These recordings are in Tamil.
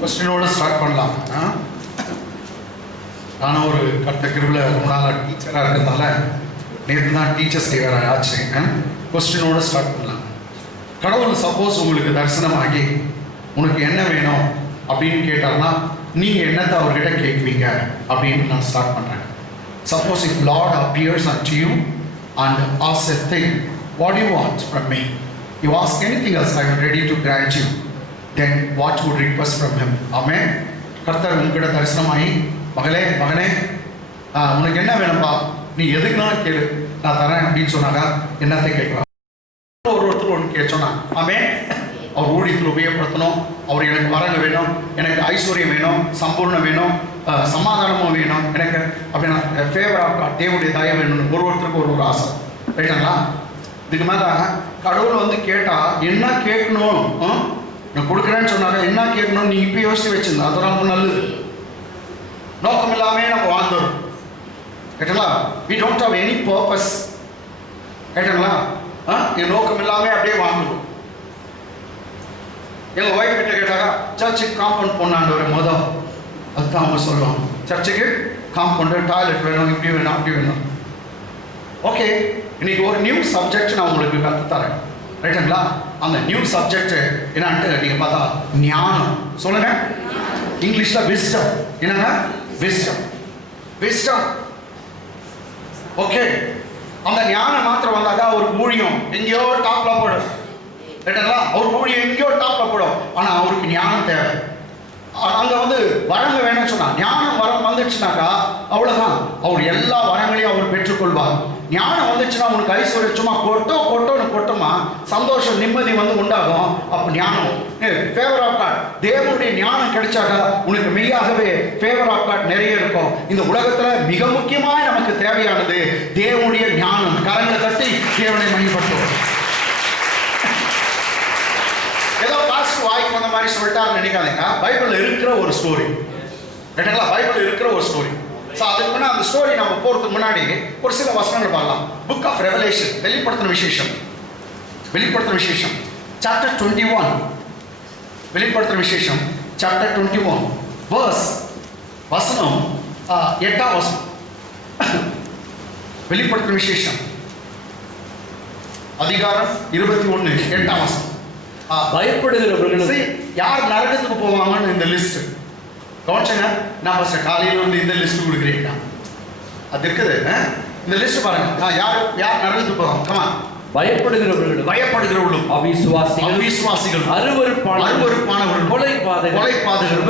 கொஸ்டினோட ஸ்டார்ட் பண்ணலாம். நானும் ஒரு கட்ட கிருவில் ரொம்ப நாளாக டீச்சராக இருக்கிறதுனால நேற்று தான் டீச்சர்ஸ் டே வேறு ஆச்சு. கொஸ்டினோட ஸ்டார்ட் பண்ணலாம். கடவுள் சப்போஸ் உங்களுக்கு தரிசனமாகி உனக்கு என்ன வேணும் அப்படின்னு கேட்டார்னா நீங்கள் என்னத்தை அவர்கிட்ட கேட்குவீங்க அப்படின்னு நான் ஸ்டார்ட் பண்ணுறேன். Suppose if Lord appears unto you and asks a thing, what do you want from me? You ask anything else, I am ready to grant you. Then what would request from him? Amen. கர்த்தர் உங்ககிட்ட தரிசனமாகி மகளே மகனே உனக்கு என்ன வேணும்பா, நீ எதுக்குனாலும் கேளு நான் தரேன் அப்படின்னு சொன்னாக்கா என்னத்தை கேட்கலாம். ஒருத்தர் ஒன்று கேட்சோன்னா ஆமென். அவர் ஊழியத்தில் உபயோகப்படுத்தணும், அவர் எனக்கு வரங்க வேணும், எனக்கு ஐஸ்வர்யம் வேணும், சம்பூர்ணம் வேணும், சமாதானமும் வேணும், எனக்கு அப்படின்னா ஃபேவராக தேவனுடைய தயவு வேணும்னு ஒருத்தருக்கு ஒரு ஆசை ரைட்டுங்களா. இதுக்கு மேலே கடவுள் வந்து கேட்டால் என்ன கேட்கணும் நான் கொடுக்குறேன்னு சொன்னாங்க. என்ன கேட்கணும்னு நீ இப்போ யோசித்து வச்சுருந்தா அது ரொம்ப நல்லது. நோக்கம் இல்லாமே நம்ம வாழ்ந்துடும் ரைட்டுங்களா. We don't have any purpose ரைட்டுங்களா. என் நோக்கம் இல்லாமல் அப்படியே வாழ்ந்துடும். எங்கள் ஒய்ஃப் கிட்ட கேட்டாங்க சர்ச்சுக்கு காம்பவுண்ட் போனாண்டு ஒரு மொதல் அதுதான் அவங்க சொல்லுவாங்க. சர்ச்சுக்கு காம்பவுண்டு டாய்லெட் வேணும், இப்படி வேணும், அப்படி வேணும். ஓகே, இன்னைக்கு ஒரு நியூ சப்ஜெக்ட் நான் உங்களுக்கு கற்றுத்தரேன் ரைட்டுங்களா. அந்த நியூ சப்ஜெக்ட் என்னன்ட்டு நீங்கள் பார்த்தா ஞானம். சொல்லுங்க இங்கிலீஷில் விஸ்டம். என்னங்க விஸ்டம், விஸ்டம். ஓகே, அந்த ஞானம் மாத்திரம் வந்தாக்கா ஒரு ஊழியம் எங்கேயோ டாப்ல போடும் ரைட்டுங்களா. அவர் ஊழியம் எங்கேயோ டாப்ல போடும். ஆனால் அவருக்கு ஞானம் தேவை. அங்கே வந்து வரங்க வேணும்னு சொன்னா ஞானம் வரம் வந்துடுச்சுனாக்கா அவ்வளோதான், அவர் எல்லா வரங்களையும் அவர் பெற்றுக்கொள்வார். ஞானம் வந்துச்சுன்னா உனக்கு ஐஸ்வர்யம் சும்மா கொட்டோன்னு கொட்டுமா சந்தோஷம் நிம்மதி வந்து உண்டாகும். அப்போ ஞானம் ஃபேவர் ஆஃப் காட், தேவனுடைய ஞானம் கிடைச்சாக்கா உனக்கு மெய்யாகவே ஃபேவர் ஆஃப் காட் நிறைய இருக்கும். இந்த உலகத்தில் மிக முக்கியமாக நமக்கு தேவையானது தேவனுடைய ஞானம். கரங்களை தட்டி தேவனை மகிமைப்படுத்துவோம். ஏதோ பாஸ்ட் வாய்க்கு வந்த மாதிரி சொல்லிட்டாருன்னு நினைக்காதீங்க. பைபிள் இருக்கிற ஒரு ஸ்டோரி ரைட்டுங்களா. பைபிள் இருக்கிற ஒரு ஸ்டோரி. ஸோ அதுக்கு முன்னாடி அந்த ஸ்டோரி நம்ம போகிறதுக்கு முன்னாடி ஒரு சில வசனங்கள் பார்க்கலாம். புக் ஆஃப் ரெவலேஷன், வெளிப்படுத்தின விசேஷம், வெளிப்படுத்தின விசேஷம் சாப்டர் 21, வெளிப்படுத்தின விசேஷம் சாப்டர் 21 வேர்ஸ் வசனம் 8ஆம் வசனம். வெளிப்படுத்தின விசேஷம் அதிகாரம் 21 8ஆம் வசனம். பயப்படுகிறவர்களும் யார் நரகத்துக்கு போவாங்கன்னு இந்த லிஸ்ட் கவனிச்சுங்க. நான் ஃபர்ஸ்ட் காலையில் வந்து இந்த லிஸ்ட் கொடுக்குறீங்க, அது இருக்குது. இந்த லிஸ்ட் பாருங்க. யார் யார் நரகத்துக்கு போவாங்க? கமா. பயப்படுகிறவர்களும் அவிசுவாசிகள் அருவருப்பானவர்கள் கொலைபாதகர்கள்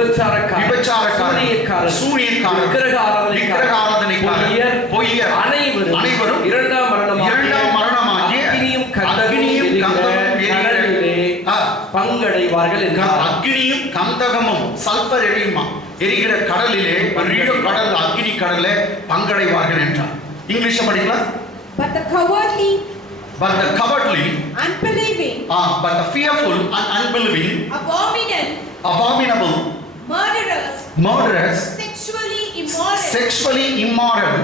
விபச்சாரக்காரர் சூனியக்காரர் விக்கிரக ஆராதனைக்காரர் பொய்யர் அனைவரும் இரண்டாம் மரணமாகிய அக்னியும் பங்கடைவார்கள். அக்னியும் கந்தகமும் சல்பர் எரிகிற கடலிலே பெரிய கடல் அக்னி கடலே பங்கடைவார்கள் என்றார். இங்கிலீஷ் படிக்கலாம். But the cowardly, unbelieving, but the fearful and unbelieving, abominable, murderers, sexually immoral,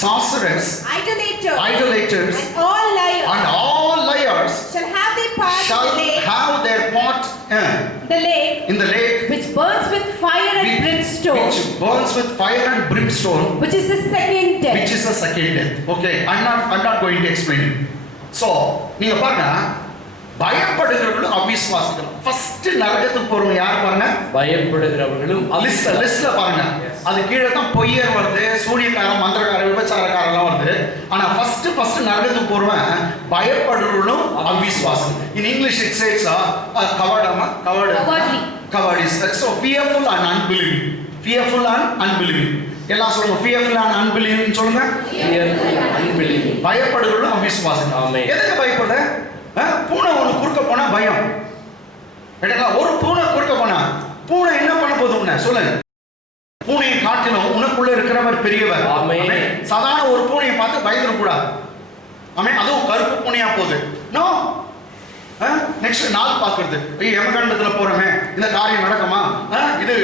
sorcerers, idolaters, and all liars shall have their part in the lake which burns with fire and brimstone, which is the second death. Okay, I'm not going to explain it. So நீங்க பாருங்க, பயப்படுகிறவர்களும் அவிசுவாசிகளும். ஃபர்ஸ்ட் நரகத்துக்கு போறவங்க யார் பாருங்க? பயப்படுகிறவர்களும். லிஸ்ட்ல பாருங்க. அது கீழே தான் பொய்யர் வருது, சூனியக்காரன், மந்திரக்காரன், விபச்சாரக்காரெல்லாம் வருது. ஆனா ஃபர்ஸ்ட் நரகத்துக்கு போறவன் பயப்படுகிறவர்களும் அவிசுவாசி. In English it says coward is so fearful and unbelieving. எல்லாம் சொல்லுங்க, fearful and unbelieving சொல்லுங்க. பயப்படுகிறவர்களும் அவிசுவாசி. எதுக்கு பயப்படுற? பூனை ஒன்று குறுக்க போனா பயம். ஒரு பூனை குறுக்க போனா பூனை என்ன பண்ண போகுது உன்னை சொல்லுங்க. பூனையை காட்டிலும் உனக்குள்ள இருக்கிறவர் பெரியவர். சாதாரண ஒரு பூனையை பார்த்து பயந்துடக்கூடாது. அதுவும் கருப்பு பூனையா போகுது. நோ, நெக்ஸ்ட் நாள் பார்க்கறது. யமகண்டத்தில் போறோமே, இந்த காரியம் நடக்குமா, இது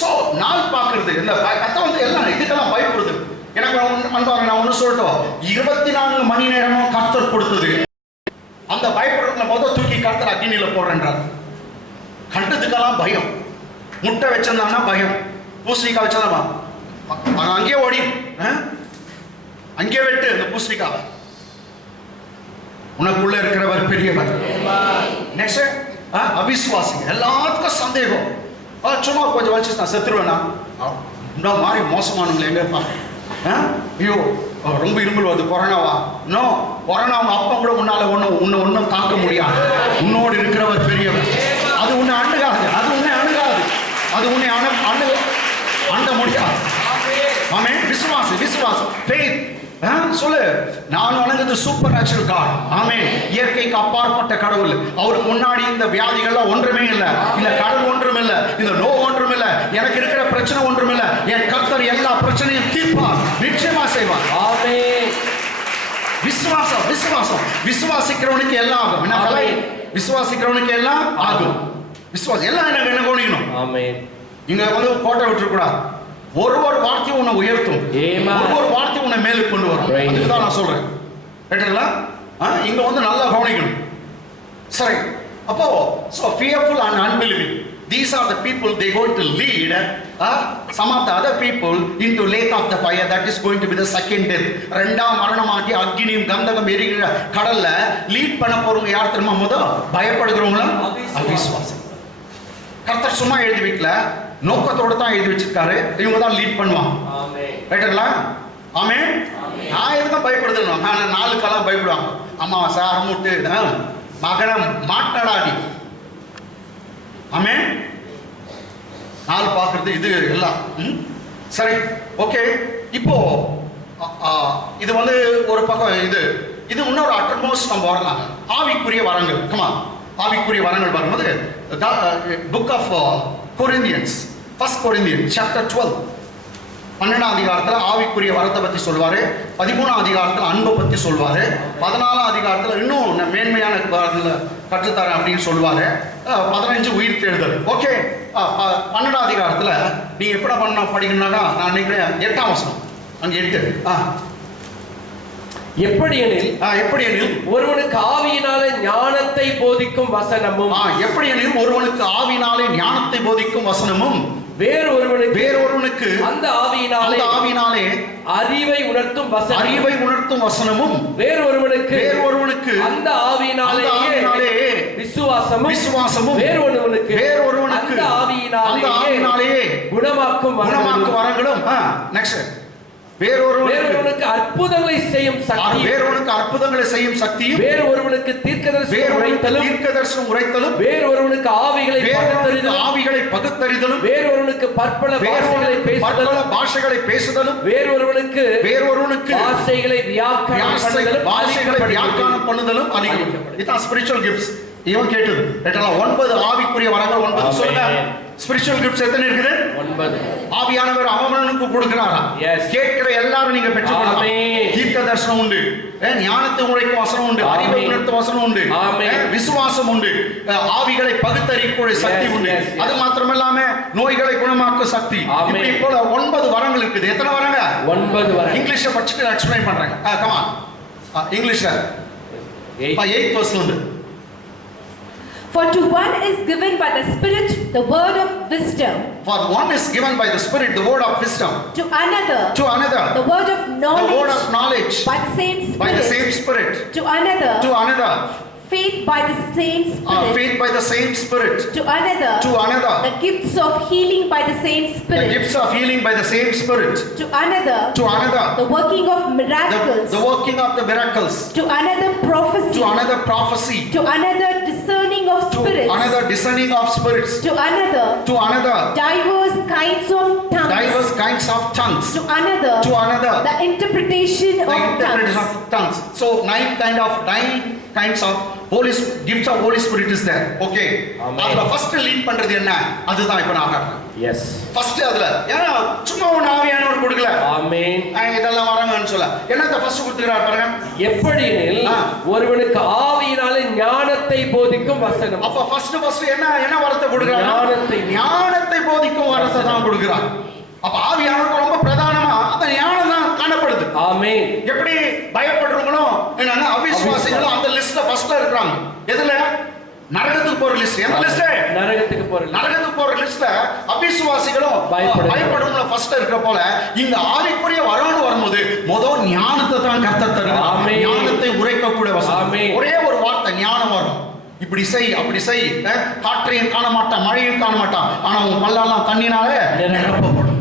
சோ நாள் பார்க்கறது. இந்த கத்தை வந்து எல்லாம் இதுக்கெல்லாம் பயப்படுது. எனக்கு அன்பாக நான் ஒன்று சொல்லட்டும், 24 மணி நேரமும் கர்த்தர் கொடுத்தது. அந்த பயப்படுறதுல போது தூக்கி கர்த்தர் அக்னியில போடுறார். கண்டதுக்கெல்லாம் பயம். முட்டை வச்சிருந்தான்னா பயம், பூசணிக்காய் வச்சா அங்கேயே ஓடி, அங்கேயே வெட்டு அந்த பூசணிக்காவை. உனக்குள்ள இருக்கிறவர் பெரியவர். நெக்ஸ்ட் அவிசுவாசி, எல்லாத்துக்கும் சந்தேகம். சும்மா கொஞ்சம் வச்சு நான் செத்துருவேனா, இந்த மாதிரி மோசமானவங்களை எங்க இருப்பாங்க. ஐயோ ரொம்ப இருமல் வருது, கொரோனாவா? நோ, கொரோனா உன் அப்பா கூட முன்னால ஒன்னும் தாக்க முடியாது. உன்னோடு இருக்கிறவர் பெரியவர். அது உன்னை அணுகாது, அது உன்னை அணுகாது, அது உன்னை அண்ட முடியாது. ஆமென். விசுவாசி, விசுவாசம், faith. சொல்லு, நான் வணங்குது சூப்பர் நேச்சுரல் காட். ஆமென். இயற்கைக்கு அப்பாற்பட்ட கடவுள். அவருக்கு முன்னாடி இந்த வியாதிகள்லாம் ஒன்றுமே இல்லை, இந்த கடல் ஒன்றும் இல்லை, இந்த நோய் ஒன்றும் இல்லை, எனக்கு இருக்கிற பிரச்சனை ஒன்றும் இல்லை. என் கர்த்தர் எல்லா பிரச்சனையும் தீர்ப்பார், நிச்சயமா செய்வார். ஆமென். விசுவாசம், விசுவாசம். விசுவாசிக்கிறவனுக்கு எல்லாம் ஆகும். என்ன? விசுவாசிக்கிறவனுக்கு எல்லாம் ஆகும். விசுவாசம் எல்லாம் எனக்கு என்ன கவனிக்கணும். ஆமென். இங்க வந்து கோட்டை விட்டுற கூடாது. ஒரு வார்த்தையும் உன்னை உயர்த்தும், ஒரு வார்த்தையும் உன்னை மேலுக்கு கொண்டு வரும். அதுதான் நான் சொல்றேன். ரைட்டுங்களா? இங்க வந்து நல்லா கவனிக்கணும். சரி, அப்போ so fearful and unbelieving, these are the people they going to lead some of the other people into lake of the fire, that is going to be the second death. இரண்டாம் மரணமாகி அக்கினியும் கந்தகம் எரிகிற கடல்ல லீட் பண்ண போறவங்க யார் தெரியுமா? முதல் பயப்படுகிறவங்கள அவிசுவாசி. கர்த்தர் சும்மா எழுதி வைக்கல, நோக்கத்தோட தான் எழுதி வச்சிருக்காரு. இவங்க தான் லீட் பண்ணுவாங்க. ரைட்டுங்களா? ஆமென். நான் எதுக்கும் பயப்படுதணும், நான் 4 காலம் பயப்படுவாங்க. அமாவாசை, அறுமுட்டு, மகனை மாட்டடாடி. ஆமென். 4 பார்க்கறது இது எல்லாம் சரி. ஓகே, இப்போ இது வந்து ஒரு பக்கம், இது இன்னொரு அட்டர்மோஸ்ட் நம்ம வரலாம். ஆவிக்குரிய வரங்கள். கமா, ஆவிக்குரிய வரங்கள் வரும்போது book of Corinthians, First Corinthians chapter 12, 12ஆம் அதிகாரத்தில் ஆவிக்குரிய வரத்தை பற்றி சொல்வாரு. 13ஆம் அதிகாரத்தில் அன்பை பற்றி சொல்வாரு. 14ஆம் அதிகாரத்தில் இன்னும் மேன்மையான கற்றுத்தரேன் அப்படின்னு சொல்லுவாரு. 15 உயிர் தேடுதல். ஓகே, 12ஆம் அதிகாரத்தில் நீங்க எப்படி பண்ண படிக்கணும்னா, நான் நினைக்கிறேன் 8ஆம் வசனம், அங்கே 8. எப்படியெனில் ஒருவனுக்கு ஆவியினாலே ஞானத்தை போதிக்கும் வசனமும், எப்படியெனில் ஒருவனுக்கு ஆவியினாலே ஞானத்தை போதிக்கும் வசனமும், வேறொருவனுக்கு அந்த ஆவியினாலே அறிவை உணர்த்தும் வசனமும், வேறொருவனுக்கு அந்த ஆவியினாலே விசுவாசமும், வேறொருவனுக்கு அந்த ஆவியினாலே குணமாக்கும் வரங்களும். நெக்ஸ்ட், வேறொருவனுக்கு அற்புதங்களை செய்யும் சக்தியும், வேறொருவனுக்கு தீர்க்கதரிசனம் உரைத்தலும், வேறொருவனுக்கு ஆவிகளை பகுத்தறிதலும், வேறொருவனுக்கு பற்பல பாஷைகளை பேசுதலும், வேறொருவனுக்கு பாஷைகளை வியாக்கியானம் பண்ணுதலும் அதிகம். இதுதான் ஸ்பிரிச்சுவல் கிஃப்ட்ஸ். இவன் கேட்டது 9 ஆவிக்குரிய வரங்கள். 9 சொல்லுங்க. ஸ்பிரிச்சுவல் கிஃப்ட்ஸ் எத்தனை இருக்குது? 9. ஆவியானவர் அவனுக்கு கொடுக்கிறாரா? கேட்கிற எல்லாரும் நீங்க பெற்றுக்கொள்ளலாம். தீர்க்க தரிசனம் உண்டு, ஞானத்தை உரைக்கும் வசனம் உண்டு, அறிவை உணர்த்தும் வசனம் உண்டு, விசுவாசம் உண்டு, ஆவிகளை பகுத்தறியக்கூடிய சக்தி உண்டு. அது மாத்திரமில்லாம நோய்களை குணமாக்கும் சக்தி. இப்படி போல 9 வரங்கள் இருக்குது. எத்தனை வரங்க? 9 வரங்கள். இங்கிலீஷ்ல படிச்சுட்டு எக்ஸ்பிளைன் பண்றேன். கம் ஆன், இங்கிலீஷ்ல 8th verse. For to one is given by the Spirit the word of wisdom. For one is given by the Spirit the word of wisdom. To another the word of knowledge. By the same Spirit. To another faith by the same Spirit. To another the gifts of healing by the same Spirit. To another the working of miracles. The miracles. To another prophecy. To another discerning of spirits. To another diverse kinds of tongues. To another the interpretation of tongues. So 9 kinds of gifts of Holy Spirit is there. Okay, அதுல ஃபர்ஸ்ட் லீட் பண்றது என்ன? அதுதான் இப்ப நான் காட்டுறேன். எஸ், ஃபர்ஸ்ட் அதுல ஏன்னா சும்மா ஒரு ஆவியானவர் கொடுக்கல. ஆமென். இதெல்லாம் வரணும்னு சொல்ல என்னத்த ஃபர்ஸ்ட் கொடுத்துறாரு பாருங்க. எப்படியெனில் ஒருவனுக்கு ஆவியினாலே ஞானத்தை போதிக்கும் வசனம். அப்ப ஃபர்ஸ்ட் என்ன வரத்தை கொடுக்கறாரு? ஞானத்தை போதிக்கும் வரத்தை தான் கொடுக்கறாரு. அப்ப ஆவியானவர் ரொம்ப பிரதானமா அந்த ஞானம் தான் காணப்படுது. ஆமென். எப்படி பயப்படுறவங்களோ என்னன்னா அவிசுவாசிகளும் அந்த லிஸ்ட்ல ஃபர்ஸ்ட்ல இருக்காங்க. எதுல? நரகத்துக்கு போற லிஸ்ட். எந்த லிஸ்ட்? நரகத்துக்கு போற நரகத்துக்கு போற லிஸ்ட்ல அவிசுவாசிகளும் பயப்படும்ல ஃபர்ஸ்ட் இருக்கிற போல இங்க ஆவிக்குரிய வரணும்னு வரும்போது முதல் ஞானத்தை தான் கர்த்தர் தருகிறார். ஞானத்தை உரைக்கக்கூடிய வசனம். ஒரே ஒரு வார்த்தை ஞானம் வரும். இப்படி செய் அப்படி செய், காற்றையும் காண மாட்டான் மழையும் காண மாட்டான், ஆனா உன் பல்லெல்லாம் தண்ணினால நிரப்பப்படும்.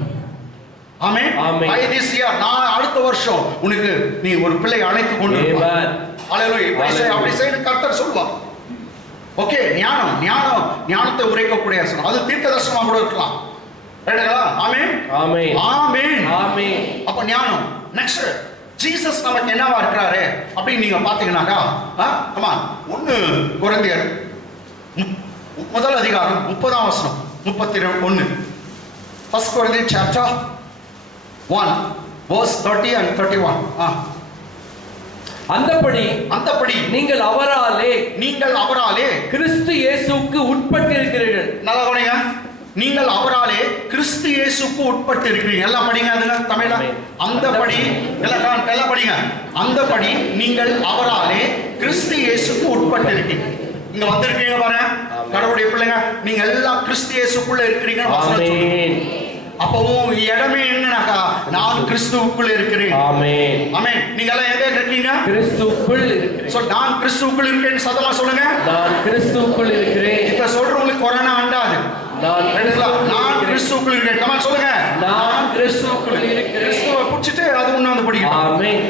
ஆமென். பை திஸ் இயர், நான் அடுத்த வருஷம் உனக்கு நீ ஒரு பிள்ளை அழைத்து கொண்டு வருவாய். ஹalleluya. இப்படி செய் அப்படி செய்ன்னு கர்த்தர் சொல்வார். ஓகே, ஞானம் ஞானம் ஞானத்தை உரைக்கக்கூடிய வசனம். அது தீர்க்கதரிசனமா கூட இருக்கலாம். ரைட்டுங்களா? ஆமென் ஆமென் ஆமென் ஆமென். அப்ப ஞானம். நெக்ஸ்ட், ஜீசஸ் நமக்கு என்னவா இருக்கிறாரு அப்படின்னு நீங்க பாத்தீங்கன்னாக்கா, கமா 1 கொரிந்தியர் முதல் அதிகாரம் 30ஆம் வசனம் 31. 1 Corinthians chapter 1 verse 30 and 31. அந்தபடி நீங்கள் அவராலே கிறிஸ்து இயேசுவுக்கு உட்பட்டிருக்கிறீர்கள். நல்லா கவனிங்க. நீங்கள் அவராலே கிறிஸ்து இயேசுவுக்கு உட்பட்டு இருக்கிறீர்கள். எல்லாம் படிங்க அதுல தமிழ்ல. அந்தபடி எல்லாம் படிங்க. அந்தபடி நீங்கள் அவராலே கிறிஸ்து இயேசுவுக்கு உட்பட்டு இருக்கீங்க. இங்க வந்திருக்கீங்க பாருங்க, கடவுளுடைய பிள்ளைங்க, நீங்க எல்லாம் கிறிஸ்து இயேசுக்குள்ள இருக்கிறீங்க. அப்போ இடமே என்னன்னாக்கா, நான் கிறிஸ்துவுக்குள் இருக்கிறேன். ஆமென் ஆமென். நீங்க எல்லாம் எங்க இருக்கீங்க? கிறிஸ்துவுக்குள் இருக்கிறேன். சோ நான் கிறிஸ்துவுக்குள் இருக்கேன்னு சத்தமா சொல்லுங்க. நான் கிறிஸ்துவுக்குள் இருக்கிறேன். இப்ப சொல்றவங்களுக்கு கொரோனா அண்டாது. நான் கிறிஸ்துவுக்குள் இருக்கேன். கமா சொல்லுங்க. நான் கிறிஸ்துவுக்குள் இருக்கிறேன். கிறிஸ்துவை புடிச்சிட்டு அது ஒண்ணு வந்து படிங்க. ஆமென்.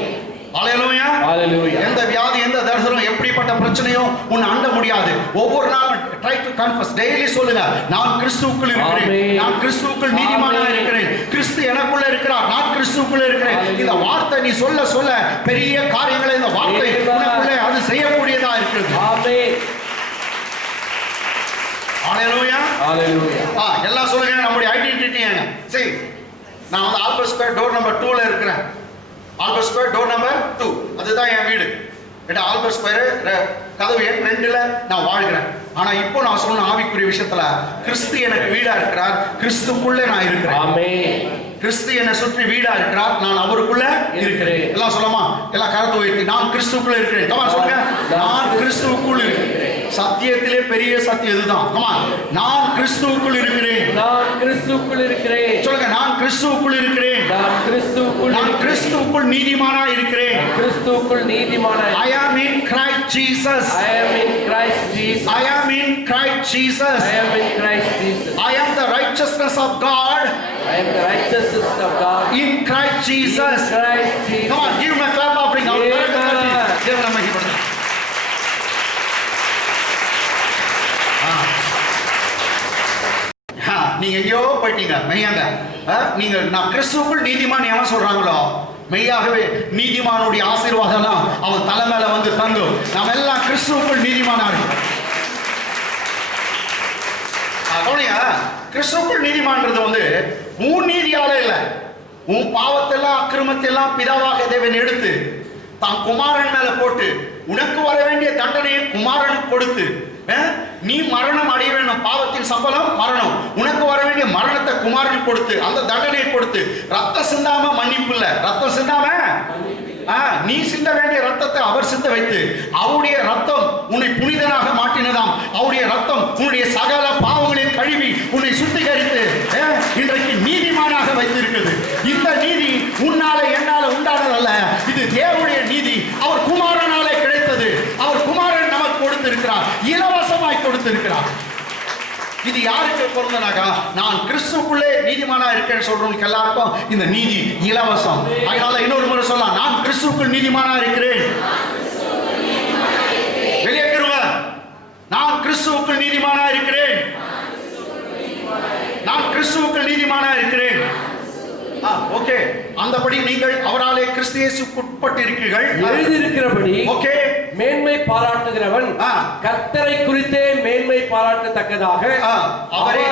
ஹalleluya. ஹalleluya. எந்த வியாதி எந்த தரிசனம் எப்படிப்பட்ட பிரச்சனையும் உன்னை அண்ட முடியாது. ஒவ்வொரு நாளும் ட்ரை டு கன்ஃபஸ், டெய்லி சொல்லுங்க, நான் கிறிஸ்துவுக்குள் இருக்கிறேன். நான் கிறிஸ்துவுக்குள் நீதிமானா இருக்கிறேன். கிறிஸ்து எனக்குள்ள இருக்கிறார். நான் கிறிஸ்துவுக்குள்ள இருக்கிறேன். இந்த வார்த்தை நீ சொல்ல சொல்ல பெரிய காரியங்களை இந்த வார்த்தை உனக்குள்ள அது செய்யக்கூடியதா இருக்குது. ஆமென். ஹalleluya. ஹalleluya. எல்லாம் சொல்லுங்க நம்முடைய ஐடென்டிட்டி என்ன? சரி, நான் வந்து ஆல்பர்ட் ஸ்கொயர் டோர் நம்பர் 2ல இருக்கிறேன். ஆல்பர்ட் ஸ்கொயர் டோர் நம்பர் 2, அதுதான் என் வீடு. ஆல்பர்ட் ஸ்கொயர் கதவு எண் 2ல நான் வாழ்கிறேன். ஆனா இப்போ நான் சொன்ன ஆவிக்குரிய விஷயத்துல கிறிஸ்து எனக்கு வீடா இருக்கிறார். கிறிஸ்துக்குள்ளே நான் இருக்கிறேன். ஆமென். கிறிஸ்து என்னை சுற்றி வீடா இருக்கிறார். நான் அவருக்குள்ள இருக்கிறேன். எல்லாம் சொல்லமா? எல்லாம் கரத்தை உயர்த்தி நான் கிறிஸ்துக்குள்ள இருக்கிறேன். கமா சொல்லுங்க. நான் கிறிஸ்துவுக்குள் இருக்கிறேன். சத்தியத்திலே பெரிய சத்தியம் இதுதான். கமா, நான் கிறிஸ்துவுக்குள் இருக்கிறேன். நான் கிறிஸ்துவுக்குள் இருக்கிறேன். சொல்லுங்க, நான் கிறிஸ்துவுக்குள் இருக்கிறேன். நான் கிறிஸ்துவுக்குள் நீதிமானா இருக்கிறேன். கிறிஸ்துவுக்குள் நீதிமானா. I am in Christ Jesus. I am in Christ Jesus. I am in Christ Jesus. I am in Christ Jesus. I am the righteousness of God. I am the righteousness of God in Christ Jesus. In Christ Jesus. Come on, give me a clap offering. தேவனை மகிமைப்படுத்துங்க. நீங்க எங்கேயோ போயிட்டீங்க. மெய்யாங்க நீங்க நான் கிறிஸ்துவுக்குள் நீதிமான் எவன் சொல்றாங்களோ, மெய்யாகவே நீதிமானுடைய ஆசீர்வாதம் அவன் தலை மேல வந்து தங்கும். நாம் எல்லாம் கிறிஸ்துவுக்குள் நீதிமானா இருக்கும். கிறிஸ்துவுக்குள் நீதிமான்றது வந்து உன் நீதியால இல்ல, உன் பாவத்தெல்லாம் அக்கிரமத்தெல்லாம் பிதாவாக தேவன் எடுத்து தான் குமாரன் மேல போட்டு உனக்கு வர வேண்டிய தண்டனையை குமாரனுக்கு கொடுத்து, நீ மரணம் அடைய வேண்டும், பாவத்தின் சம்பளம் மரணம், உனக்கு வர வேண்டிய மரணத்தை குமாரனுக்கு கொடுத்து அந்த தண்டனையை கொடுத்து, ரத்தம் சிந்தாம மன்னிப்பு இல்ல, ரத்தம் சிந்தாம நீ சிந்த வேண்டிய ரத்தத்தை அவர் சிந்த வைத்து அவருடைய ரத்தம் உன்னை புனிதனாக மாற்றினதாம். அவருடைய ரத்தம் உன்னுடைய சகல பாவங்களையும் கழுவி உன்னை சுத்திகரித்து இன்றைக்கு நீதிமானாக வைத்திருக்கிறது. இந்த நீதி உன்னால என்னால உண்டானதல்ல, இது தேவனுடைய நீதி. அவர் குமாரனாலே கிடைத்தது. அவர் குமாரன் நமக்கு கொடுத்திருக்கிறார், இலவசமாய் கொடுத்திருக்கிறார். இது யாருக்கு பொருந்தனாக்கா, நான் கிறிஸ்துவுக்குள்ளே நீதிமானா இருக்கேன்னு சொல்றவங்களுக்கு எல்லாருக்கும் இந்த நீதி இலவசம். அதனால இன்னொரு முறை சொல்லலாம், நான் கிறிஸ்துவுக்குள் நீதிமானா இருக்கிறேன். வெளியே நான் கிறிஸ்துவுக்குள் நீதிமானா இருக்கிறேன். நான் கிறிஸ்துவுக்குள் நீதிமானா இருக்கிறேன். ஓகே, அந்தபடி நீங்கள் அவராலே கிறிஸ்து இயேசுவுக்கு உட்பட்டிருக்கிறீர்கள். எழுதியிருக்கிறபடி ஓகே, மேன்மை பாராட்டுகிறவன் கர்த்தரை குறித்தே மேன்மை பாராட்டத்தக்கதாக அவரே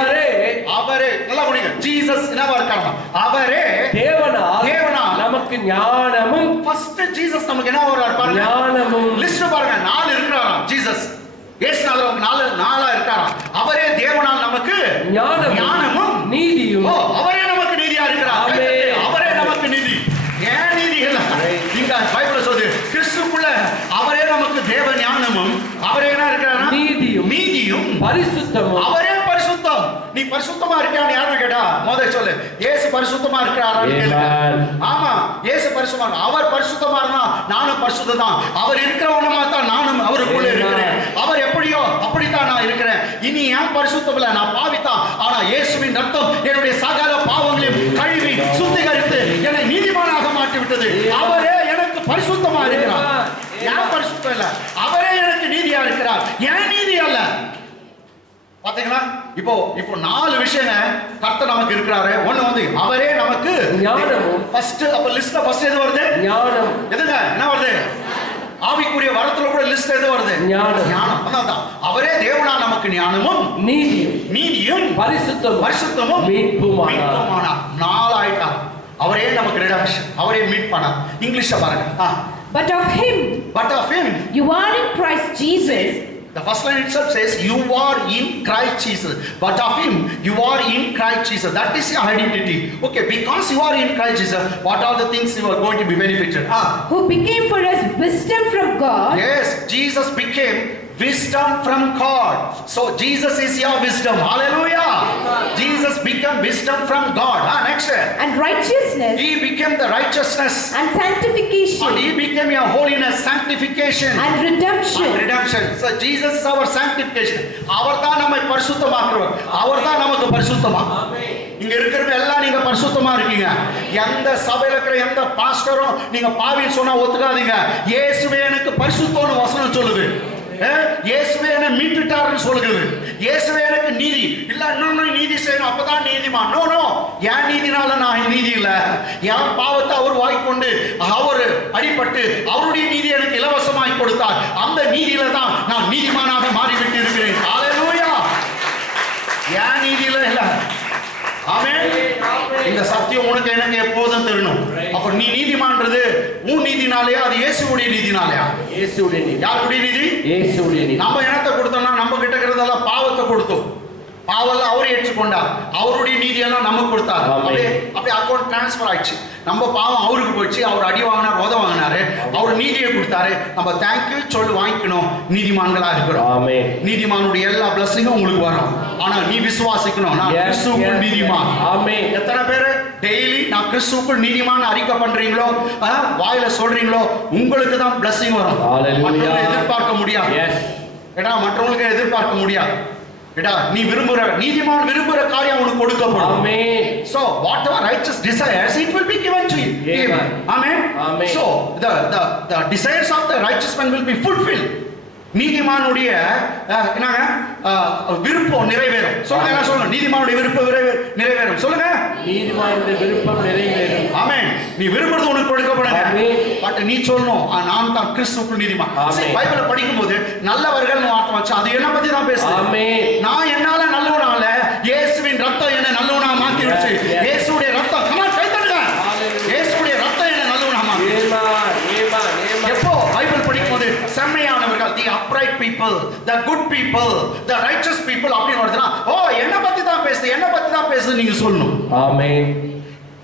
நல்லா முடியுங்க. ஜீசஸ் என்னவா இருக்காங்க? அவரே தேவனா நமக்கு ஞானமும். ஃபர்ஸ்ட் ஜீசஸ் நமக்கு என்ன வரார்? ஞானமும். லிஸ்ட் பாருங்க, 4 இருக்கிறாராம் ஜீசஸ். இயேசுநாதர் நமக்கு 4 இருக்காராம். அவரே தேவனால் நமக்கு ஞானமும் நீதியும். அவரே நமக்கு நீதியா இருக்கிறார். அவரே நமக்கு நீதி. ஏன் நீதி இல்ல? இங்க பைபிள் சொல்லுது, கிறிஸ்துவுக்குள்ள அவரே நமக்கு தேவ ஞானமும் அவரே என்ன இருக்கிறார்? நீதியும். பரிசுத்தமும். அவரே பரிசுத்தம். நீ பரிசுத்தமா இருக்கியான்னு யாரு கேட்டா முதல்ல சொல்லு. இயேசு பரிசுத்தமா இருக்கிறாரான்னு கேளுங்க. ஆமா, இயேசு பரிசுத்தமா. அவர் பரிசுத்தமா இருந்தா நானும் பரிசுத்தம் தான். அவர் இருக்கிறவனமா தான் நானும் அவருக்குள்ள இருக்கிறேன். அவர் எப்படியோ அப்படித்தான் நான் இருக்கிறேன். இனி ஏன் பரிசுத்தம் இல்ல, நான் பாவித்தான். ஆனா இயேசுவின் ரத்தம் என்னுடைய சகல பாவங்களையும் கழுவி சுத்திகரித்து என்னை நீதிமானாக மாற்றி விட்டது. அவரே எனக்கு பரிசுத்தமா இருக்கிறார். ஏன் பரிசுத்தம் இல்ல, அவரே எனக்கு நீதியா இருக்கிறார். ஏன் நீதி அல்ல. பாத்தீங்களா? இப்போ 4 விஷயங்க கர்த்தர் நமக்கு இருக்கிறாரு. ஒண்ணு வந்து அவரே நமக்கு ஞானமும். ஃபர்ஸ்ட் அப்ப லிஸ்ட்ல ஃபர்ஸ்ட் எது வருது? ஞானம். எதுங்க என்ன வருது? ஆவிக்குரிய வரத்துல கூட லிஸ்ட் எது வருது? ஞானம். அதான் அவரே தேவனா நமக்கு ஞானமும் நீதியும் பரிசுத்தமும் மீட்புமானார். 4 ஆயிட்டார். அவரே நமக்கு ரிடம்ஷன், அவரே மீட் பண்ணார். இங்கிலீஷ்ல பாருங்க. But of him you are in Christ Jesus. The first line itself says you are in Christ Jesus. But of him you are in Christ Jesus. That is your identity. Okay, because you are in Christ Jesus, what are the things you are going to be benefited? Who became for us wisdom from God. Yes, Jesus became wisdom from God. So Jesus is your wisdom. Hallelujah. Jesus became wisdom from God. Next. And righteousness. He became the righteousness. And sanctification. And he became your holiness, sanctification. And redemption. So Jesus is our sanctification. அவர்தான் நம்மை பரிசுத்தமாக்குறவர். அவர்தான் நமக்கு பரிசுத்தமா. இங்க இருக்கிறவங்க எல்லாம் நீங்க பரிசுத்தமா இருக்கீங்க. எந்த சபையில இருக்கிற எந்த பாஸ்டரும் நீங்க பாவின்னு சொன்னா ஒத்துக்காதீங்க. இயேசுவே எனக்கு பரிசுத்தம்னு வசனம் சொல்லுது. இயேசுவே என்னை மீட்டுட்டாருன்னு சொல்லுகிறது. இயேசுவே எனக்கு நீதி இல்ல, இன்னொன்னு நீதி செய்யணும் அப்பதான் நீதிமா. நோ, என் நீதினால நான் நீதி இல்ல. என் பாவத்தை அவர் வாய்க்கொண்டு அவர் அடிபட்டு அவருடைய நீதி எனக்கு இலவசமாய் கொடுத்தார். அந்த நீதியில தான் நான் நீதிமானாக மாறிவிட்டு இருக்கிறேன். ஹல்லேலூயா. என் நீதியில இல்ல. ஆமென். இந்த சத்தியம் உனக்கு எனக்கு எப்போதும் தெரியணும். அப்ப நீ நீதிமான்றது உன் நீதினாலயா, அது இயேசுவுடைய நீதினாலயா? இயேசுவுடைய நீதி. யாருடைய நீதி? இயேசுவுடைய நீதி. நம்ம என்னத்தை கொடுத்தோம்னா நம்ம கிட்ட இருக்கிறதெல்லாம் பாவத்தை கொடுத்தோம். பாவெல்லாம் அவர் ஏற்றுக்கொண்டார். அவருடைய நீதியெல்லாம் நமக்கு கொடுத்தார். அப்படியே அக்கௌண்ட் டிரான்ஸ்பர் ஆயிடுச்சு. நம்ம பாவம் அவருக்கு போயிடுச்சு. அவர் அடி வாங்கினார், உத வாங்கினாரு, அவர் நீதியை கொடுத்தாரு. நம்ம தேங்க்யூ சொல்லி வாங்கிக்கணும். நீதிமான்களா இருக்கிறோம். நீதிமானுடைய எல்லா பிளஸிங்கும் உங்களுக்கு வரும். ஆனா நீ விசுவாசிக்கணும், நான் கிறிஸ்துவுக்குள் நீதிமான். எத்தனை பேர் டெய்லி நான் கிறிஸ்துவுக்குள் நீதிமான் அறிக்கை பண்றீங்களோ, வாயில சொல்றீங்களோ, உங்களுக்கு தான் பிளஸிங் வரும். எதிர்பார்க்க முடியாது. ஏடா மற்றவங்களுக்கு எதிர்பார்க்க முடியாது. நீ விரும்புற நீதிமான் விரும்புற காரியம் உனக்கு கொடுக்கப்படும். ஆமென். So whatever righteous desires, it will be given to you. Amen. So the desires of the righteous man will be fulfilled. நீதிமானுடைய என்னங்க விருப்பம் நிறைவேறும். சொல்லுங்க, என்ன சொல்லுங்க? நீதிமானுடைய விருப்பம் நிறைவேறும். சொல்லுங்க, நீதிமானுடைய விருப்பம் நிறைவேறும். ஆமென். நீ விரும்புறது உனக்கு கொடுக்கப்படுங்க. பட் நீ சொல்லணும், நான் தான் கிறிஸ்துவுக்குள் நீதிமான். பைபிளை படிக்கும்போது நல்லவர்கள் வார்த்தை வச்சு அது என்ன பத்தி தான் பேசுது. ஆமென். நான் என்னால நல்லவனால இயேசுவின் ரத்தம் என்ன நல்லவனா மாத்திடுச்சு. இயேசுவுடைய ரத்தம் கமான் கைத்தட்டுங்க. இயேசுவுடைய ரத்தம் என்ன நல்லவனா மாத்திடுச்சு. எப்போ பைபிள் படிக்கும்போது செம்மையானவர்கள், the upright people, the good people, the righteous people அப்படின்னு வருதுன்னா, ஓ என்ன பத்தி தான் பேசுது நீங்க சொல்லணும். ஆமென்.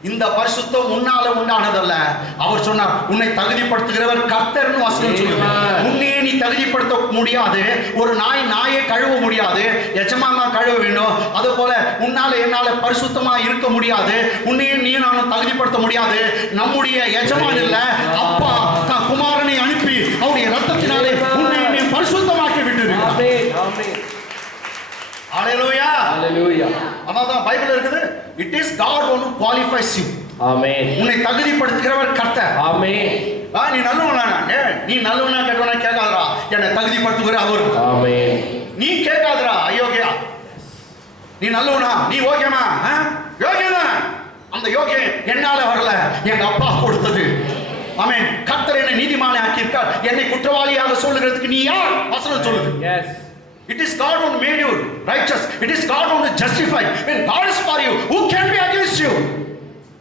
இந்த பரிசுத்தம் உன்னால உண்டானதல்ல. அவர் சொன்னார், உன்னை தகுதிப்படுத்துகிறவர் கர்த்தர்னு வசனம் சொல்லுது. உன்னையே நீ தகுதிப்படுத்த முடியாது. ஒரு நாயை கழுவ முடியாது, எஜமான் தான் கழுவ வேண்டும். அது போல உன்னால என்னால பரிசுத்தமா இருக்க முடியாது. உன்னையே நீ நானும் தகுதிப்படுத்த முடியாது. நம்முடைய எஜமான் இல்ல, அப்பா தான் குமாரனை அனுப்பி அவருடைய ரத்தத்தினாலே உன்னை நீ பரிசுத்தமாக்கி விட்டிருக்கிறார். ஆமென். ஹalleluya. ஹalleluya. அதான் பைபிள் இருக்குது. It is God who qualifies you. ஆமென். உன்னை தகுதிப்படுத்துகிறவர் கர்த்தர். ஆமென். நீ நல்லவனா, நீ நல்லவனா கேட்டவனா கேட்காதடா, என்னை தகுதிப்படுத்துகிற அவர். ஆமென். நீ கேட்காதடா அயோக்கியா. நீ நல்லவனா, நீ யோகியமா? யோகியனா. அந்த யோகியம் என்னால வரல, எங்க அப்பா கொடுத்தது. ஆமென். கர்த்தர் என்னை நீதிமானை ஆக்கியிருக்கார். என்னை குற்றவாளியாக சொல்லுகிறதுக்கு நீ யார்? வசனம் சொல்லுது. S. It is God who made you righteous. It is God who justified. When God is for you, who can be against you?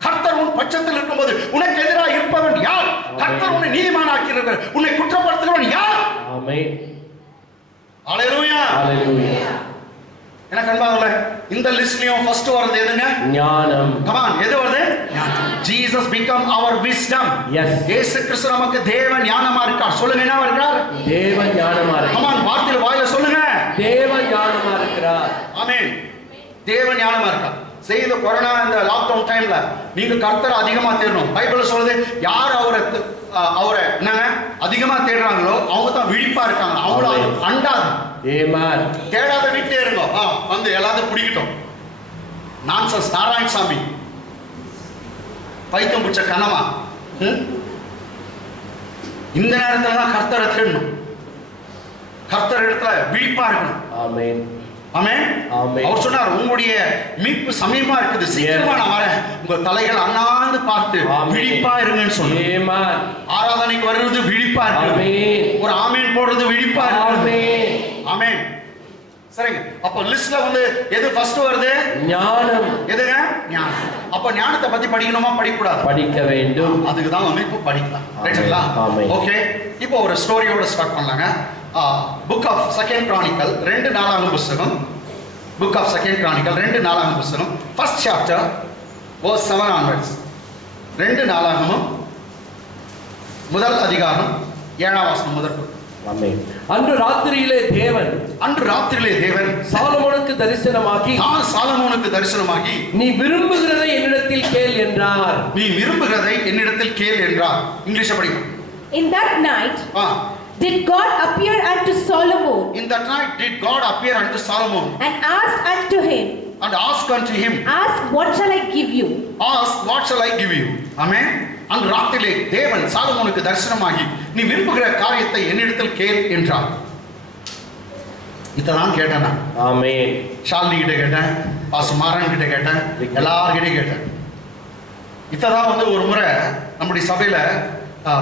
கர்த்தர் உன் பட்சத்தில் இருக்கும்போது உனக்கு எதிராக இருப்பவன் யார்? கர்த்தர் உன்னை நீதிமானாக்கிறார். உன்னை குற்றப்படுத்துகிறவன் யார்? ஆமென். ஹalleluya. ஹalleluya. எனக்கு அன்பானவர்களே, இந்த லிஸ்ட்லயும் ஃபர்ஸ்ட் வரது எதுங்க? ஞானம். come on, எது வருது? ஞானம். Jesus become our wisdom. yes. இயேசு கிறிஸ்து நமக்கு தேவ ஞானமா இருக்கார். சொல்லுங்க, என்னவா இருக்கார்? தேவ ஞானமா இருக்கார். come on, வார்த்தையில வாயில சொல்லுங்க. தேவ ஞானமா ஆமென். தேவ ஞானமா இருக்கா? செய்த கொரோனா இந்த லாக்டவுன் டைம்ல நீங்க கர்த்தரை அதிகமா தேடணும். பைபிள் சொல்லுது யார் அவரை என்னங்க அதிகமா தேடுறாங்களோ அவங்க தான் விழிப்பா இருக்காங்க. அவங்கள அண்டாது. ஆமென். தேடாத வீட்டே இருங்க. வந்து எல்லாத்தையும் பிடிக்கிட்டோம். நான்சன்ஸ் நாராயணசாமி பைத்தியம் பிடிச்ச கனவா. இந்த நேரத்துல தான் கர்த்தரை தேடணும். கர்த்தர் இடத்துல விழிப்பா இருக்கணும். ஆமென். ஆமென். அவர் சொன்னார் உங்களுடைய மீட்பு சமயமா இருக்குது, சீக்கிரமா நான் வரேன், உங்க தலைகள் அண்ணாந்து பார்த்து விழிப்பா இருங்கன்னு சொன்னார். ஆராதனைக்கு வர்றது விழிப்பா இருக்கு. ஒரு ஆமேன் போடுறது விழிப்பா இருக்கு. ஆமென். சரிங்க. அப்ப லிஸ்ட்ல வந்து எது ஃபர்ஸ்ட் வருது? ஞானம். எதுங்க? ஞானம். அப்ப ஞானத்தை பத்தி படிக்கணுமா படிக்க கூடாது? படிக்க வேண்டும். அதுக்கு தான் வந்து இப்போ படிக்கலாம். ரைட்டுங்களா? ஓகே. இப்போ ஒரு ஸ்டோரியோட ஸ்டார்ட் பண்ணலாங்க. புக் ஆஃப் செகண்ட் கிரானிக்கல் 2-4 புத்தகம். புக் ஆஃப் செகண்ட் கிரானிக்கல் 2-4 புத்தகம். First chapter verse 7 onwards. 2-4 முதல் அதிகாரம் 7ஆம் வசனம் முதல். ஆமென். அன்று ராத்திரியிலே தேவன் சாலமோனுக்கு தரிசனமாகி நீ விரும்புகிறதை என்னிடத்தில் கேள் என்றார். இங்கிலீஷ் படிங்க. In that night did God appear unto Solomon. And asked unto him. Ask what shall I give you? Amen. அன்று ராத்திரியிலே தேவன் சாலமோனுக்கு தரிசனமாகி நீ விரும்புகிற காரியத்தை என்னிடத்தில் கேள் என்றார். இதான் கேட்டேன். ஆமென். ஷாலினி கிட்ட கேட்டேன், பாஸ்டர் மாறன் கிட்ட கேட்டேன், எல்லார்கிட்டையும் கேட்டேன். இதான் வந்து ஒரு முறை நம்முடைய சபையில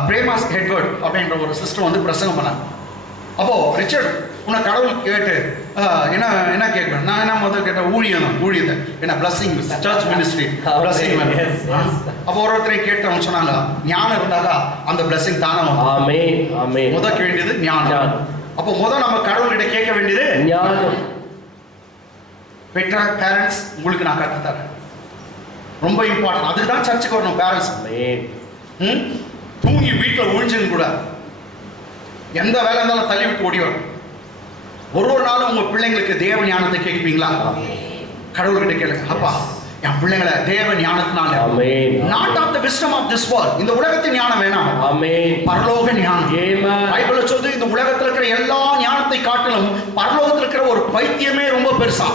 பிரேமாஸ் ஹெட்வர்ட் அப்படின்ற ஒரு சிஸ்டர் வந்து பிரசங்கம் பண்ணாங்க. அப்போ ரிச்சர்ட் உன்னை கடவுள் கேட்டு என்ன கேட்கணும்? நான் என்ன முதல் கேட்டேன் ஊழியத்தை என்ன பிளஸிங் சர்ச் மினிஸ்ட்ரி பிளஸிங். அப்போ ஒருத்தரையும் கேட்டவங்க சொன்னாங்க ஞானம் இருந்தாக்கா அந்த பிளஸிங் தானே. முதல் வேண்டியது ஞானம். அப்போ முதல் நம்ம கடவுள்கிட்ட கேட்க வேண்டியது ஞானம். பெற்ற பேரண்ட்ஸ் உங்களுக்கு நான் கற்று தரேன், ரொம்ப இம்பார்ட்டன்ட். அதுக்கு தான் சர்ச்சுக்கு வரணும் பேரண்ட்ஸ். தூங்கி வீட்டில் ஒழிஞ்சுன்னு கூட எந்த வேலை இருந்தாலும் தள்ளி விட்டு ஓடி வரும். ஒரு நாளும் உங்க பிள்ளைங்களுக்கு தேவ ஞானத்தை கேட்பீங்களா? கடவுள்கிட்ட கேளுங்க, அப்பா என் பிள்ளைங்களை தேவ ஞானத்தினால, not of the wisdom of this world, இந்த உலகத்தின் ஞானம் வேணாம், பரலோக ஞானம். பைபிள் சொல்லுது இந்த உலகத்தில் இருக்கிற எல்லா ஞானத்தை காட்டிலும் பரலோகத்தில் இருக்கிற ஒரு பைத்தியமே ரொம்ப பெருசா.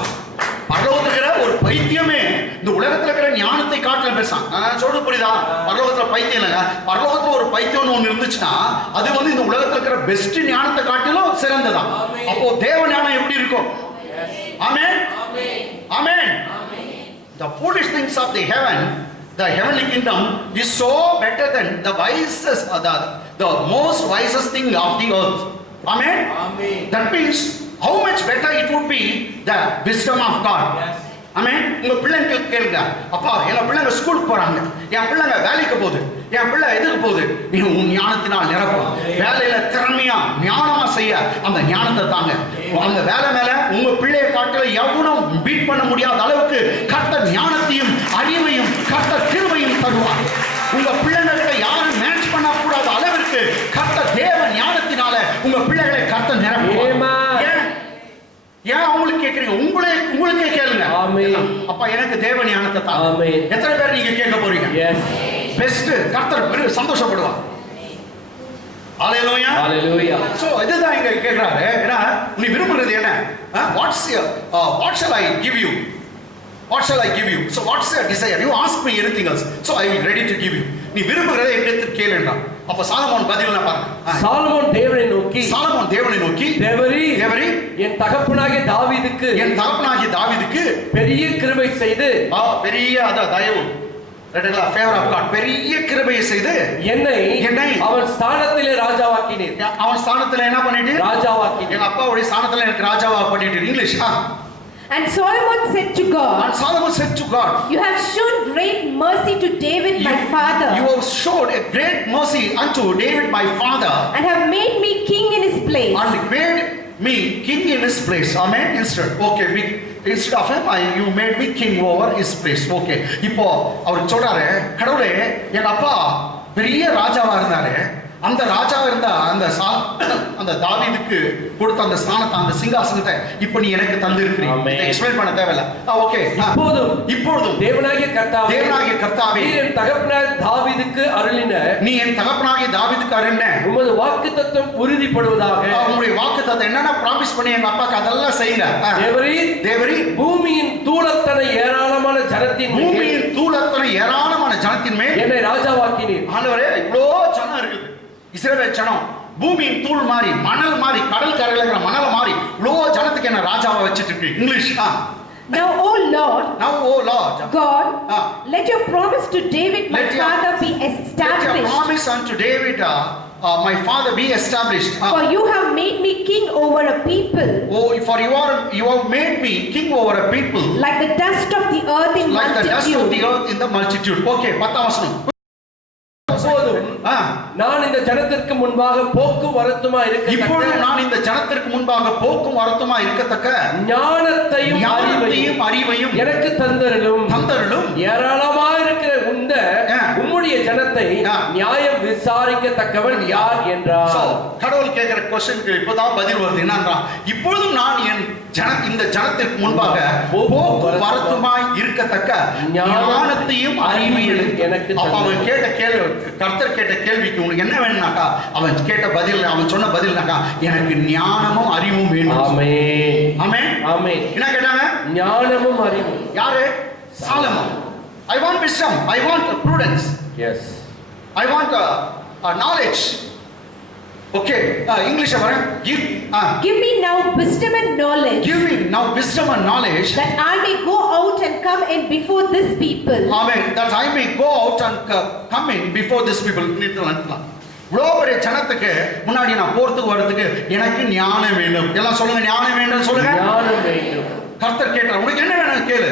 பரலோகத்தில் இருக்கிற ஒரு பைத்தியமே இந்த உலகத்தில் இருக்கிற ஞானத்தை காட்டிலும் பெருசா. நான் சொல்றது புரியுதா? பரலோகத்தில் பைத்தியம் இல்லைங்க. பரலோகத்தில் ஒரு பைத்தியம்னு ஒன்று இருந்துச்சுன்னா அது வந்து இந்த உலகத்தில் இருக்கிற பெஸ்ட் ஞானத்தை காட்டிலும் சிறந்ததான். அப்போ தேவ ஞானம் எப்படி இருக்கும்? ஆமென். ஆமென். The foolish things of the heaven, the heavenly kingdom is so better than the wisest, the most wisest thing of the earth. Amen. Amen. That means how much better it would be the wisdom of God. Yes. Amen. உங்க பிள்ளைங்க கேளுங்க, அப்பா என் பிள்ளைங்க ஸ்கூலுக்கு போறாங்க, என் பிள்ளைங்க வேலைக்கு போகுது, என் பிள்ளை எதுக்கு போகுது? நீ உன் ஞானத்தினால் நிரப்பும். வேலையில திறமையா ஞானமா செய்ய அந்த ஞானத்தை தாங்க. அந்த வேலை மேல உங்க பிள்ளைய காட்டுல எவனும் பீட் பண்ண முடியாத அளவுக்கு கர்த்தர் ஞானத்தையும் அறிவையும் கர்த்தர் கிருபையும் தருவார். உங்க பிள்ளைங்களுக்கு யாரும் மேட்ச் பண்ண கூடாத அளவிற்கு கர்த்தர் தேவ ஞானத்தினால உங்க பிள்ளைகளை கர்த்தர் நிரப்புவார். ஏன் அவங்களுக்கு கேட்கறீங்க? உங்களுக்கே கேளுங்க. அப்பா எனக்கு தேவ ஞானத்தை தான். எத்தனை பேர் நீங்க கேட்க போறீங்க? பெஸ்ட். கர்த்தர் சந்தோஷப்படுவார். ஹalleluya. ஹalleluya. சோ இதுதான் இங்க கேக்குறாரு. ஏன்னா நீ விரும்புறது என்ன? what shall I give you? What shall I give you? So what's your desire? You ask me anything else, so I will ready to give you. நீ விரும்புகிறதை என்னிடத்தில் கேள் என்றான். அப்ப சாலமோன் பதில் என்ன பாருங்க. சாலமோன் தேவனை நோக்கி தேவரீ என் தகப்பனாகிய தாவீதுக்கு பெரிய கிருபை செய்து, பெரிய தயவு, ஃபேவர் ஆஃப் காட், பெரிய கிருபையை செய்து என்னை அவன் ஸ்தானத்திலே ராஜாவாக்கினீர். அவன் ஸ்தானத்திலே என்ன பண்ணிட்டு? ராஜாவாக்கினீர். எங்க அப்பாவுடைய ஸ்தானத்திலே எனக்கு ராஜாவா பண்ணிட்டு. English. And Solomon said to God, you have shown great mercy to David my father. You have showed a great mercy unto David my father. And have made me king in his place. And made me king in his place. Amen. Instead of him, you made me king over his place. Okay. இப்போ அவர் சொல்றாரு, கடவுளே எங்க அப்பா பெரிய ராஜாவா இருந்தாரு, அந்த ராஜா இருந்த அந்த தாவீதுக்கு கொடுத்த அந்த ஸ்தானத்தை, அந்த சிங்காசனத்தை இப்ப நீ எனக்கு தந்திருக்கிறீங்க. எக்ஸ்பிளைன் பண்ண தேவையில்ல. ஓகே. இப்பொழுதும் தேவனாகிய கர்த்தாவே நீர் என் தகப்பனாகிய தாவீதுக்கு அருளின, நீ என் தகப்பனாகிய தாவீதுக்கு அருளின உமது வாக்குத்தத்தம் உறுதிப்படுவதாக. உங்களுடைய வாக்குத்தத்தம் என்னென்ன ப்ராமிஸ் பண்ணி எங்க அப்பாக்கு அதெல்லாம் செய்யுங்க. தேவரீர் பூமியின் தூளத்தனை ஏராளமான ஜனத்தின் மேல் என்னை ராஜாவாக்கினீர். ஆண்டவரே, இவ்வளோ ஜனம் இருக்குது, இஸ்ரவேல் ஜனம் பூமியின் தூள் மாதிரி, மணல் மாதிரி, கடல் கரையில இருக்கிற மணல் மாதிரி இவ்வளோ ஜனத்துக்கு என்ன ராஜாவை வச்சிட்டு இருக்கு. English. Now, O Lord, God, let your promise to David, my father, be established. Let your promise unto David, my father, be established. For you have made me king over a people. For you have made me king over a people. Like the dust of the earth in multitude. Like the dust of the earth in the multitude. Okay, 10th வசனம். நான் இந்த ஜனத்திற்கு முன்பாக போக்கும் வரத்துமா இருக்க, இப்பொழுது நான் இந்த ஜனத்திற்கு முன்பாக போக்கும் வரத்துமா இருக்கத்தக்க ஞானத்தையும் அறிவையும் எனக்கு தந்தருளும். ஏராளமா இருக்கிற உம்முடைய ஜனத்தை நியாயம் விசாரிக்கத்தக்கவன் யார் என்றார். கடவுள் கேட்கிற क्वेश्चनக்கு இப்போதான் பதில் வருது. என்னன்னா, இப்பொழுதும் நான் இந்த ஜனத்திற்கு முன்பாக போக்கும் வரத்துமாய் இருக்கத்தக்க ஞானத்தையும் அறிவையும் எனக்கு. அவன் கேட்ட கேள்வி, கர்த்தர் கேட்ட கேள்விக்கு உனக்கு என்ன வேணும்னாக்கா, அவன் கேட்ட பதில், அவன் சொன்ன பதில்னாக்கா, எனக்கு ஞானமும் அறிவும் வேணும். ஆமென், ஆமென், ஆமென். என்ன கேட்டாங்க? ஞானமும் அறிவும். யாரு? Solomon. I want wisdom, I want prudence. Yes. I want knowledge. Okay, English வரேன். Give me now wisdom and knowledge. Give me now wisdom and knowledge. That I may go out and come in before this people. Amen. That I may go out and come in before this people. இவ்வளோ பெரிய ஜனத்துக்கு முன்னாடி நான் போறதுக்கு வர்றதுக்கு எனக்கு ஞானம் வேணும். எல்லாம் சொல்லுங்க, ஞானம் வேணும் சொல்லுங்க. ஞானம் வேணும். கர்த்தர் கேட்டார், உனக்கு என்ன வேணும் கேளு.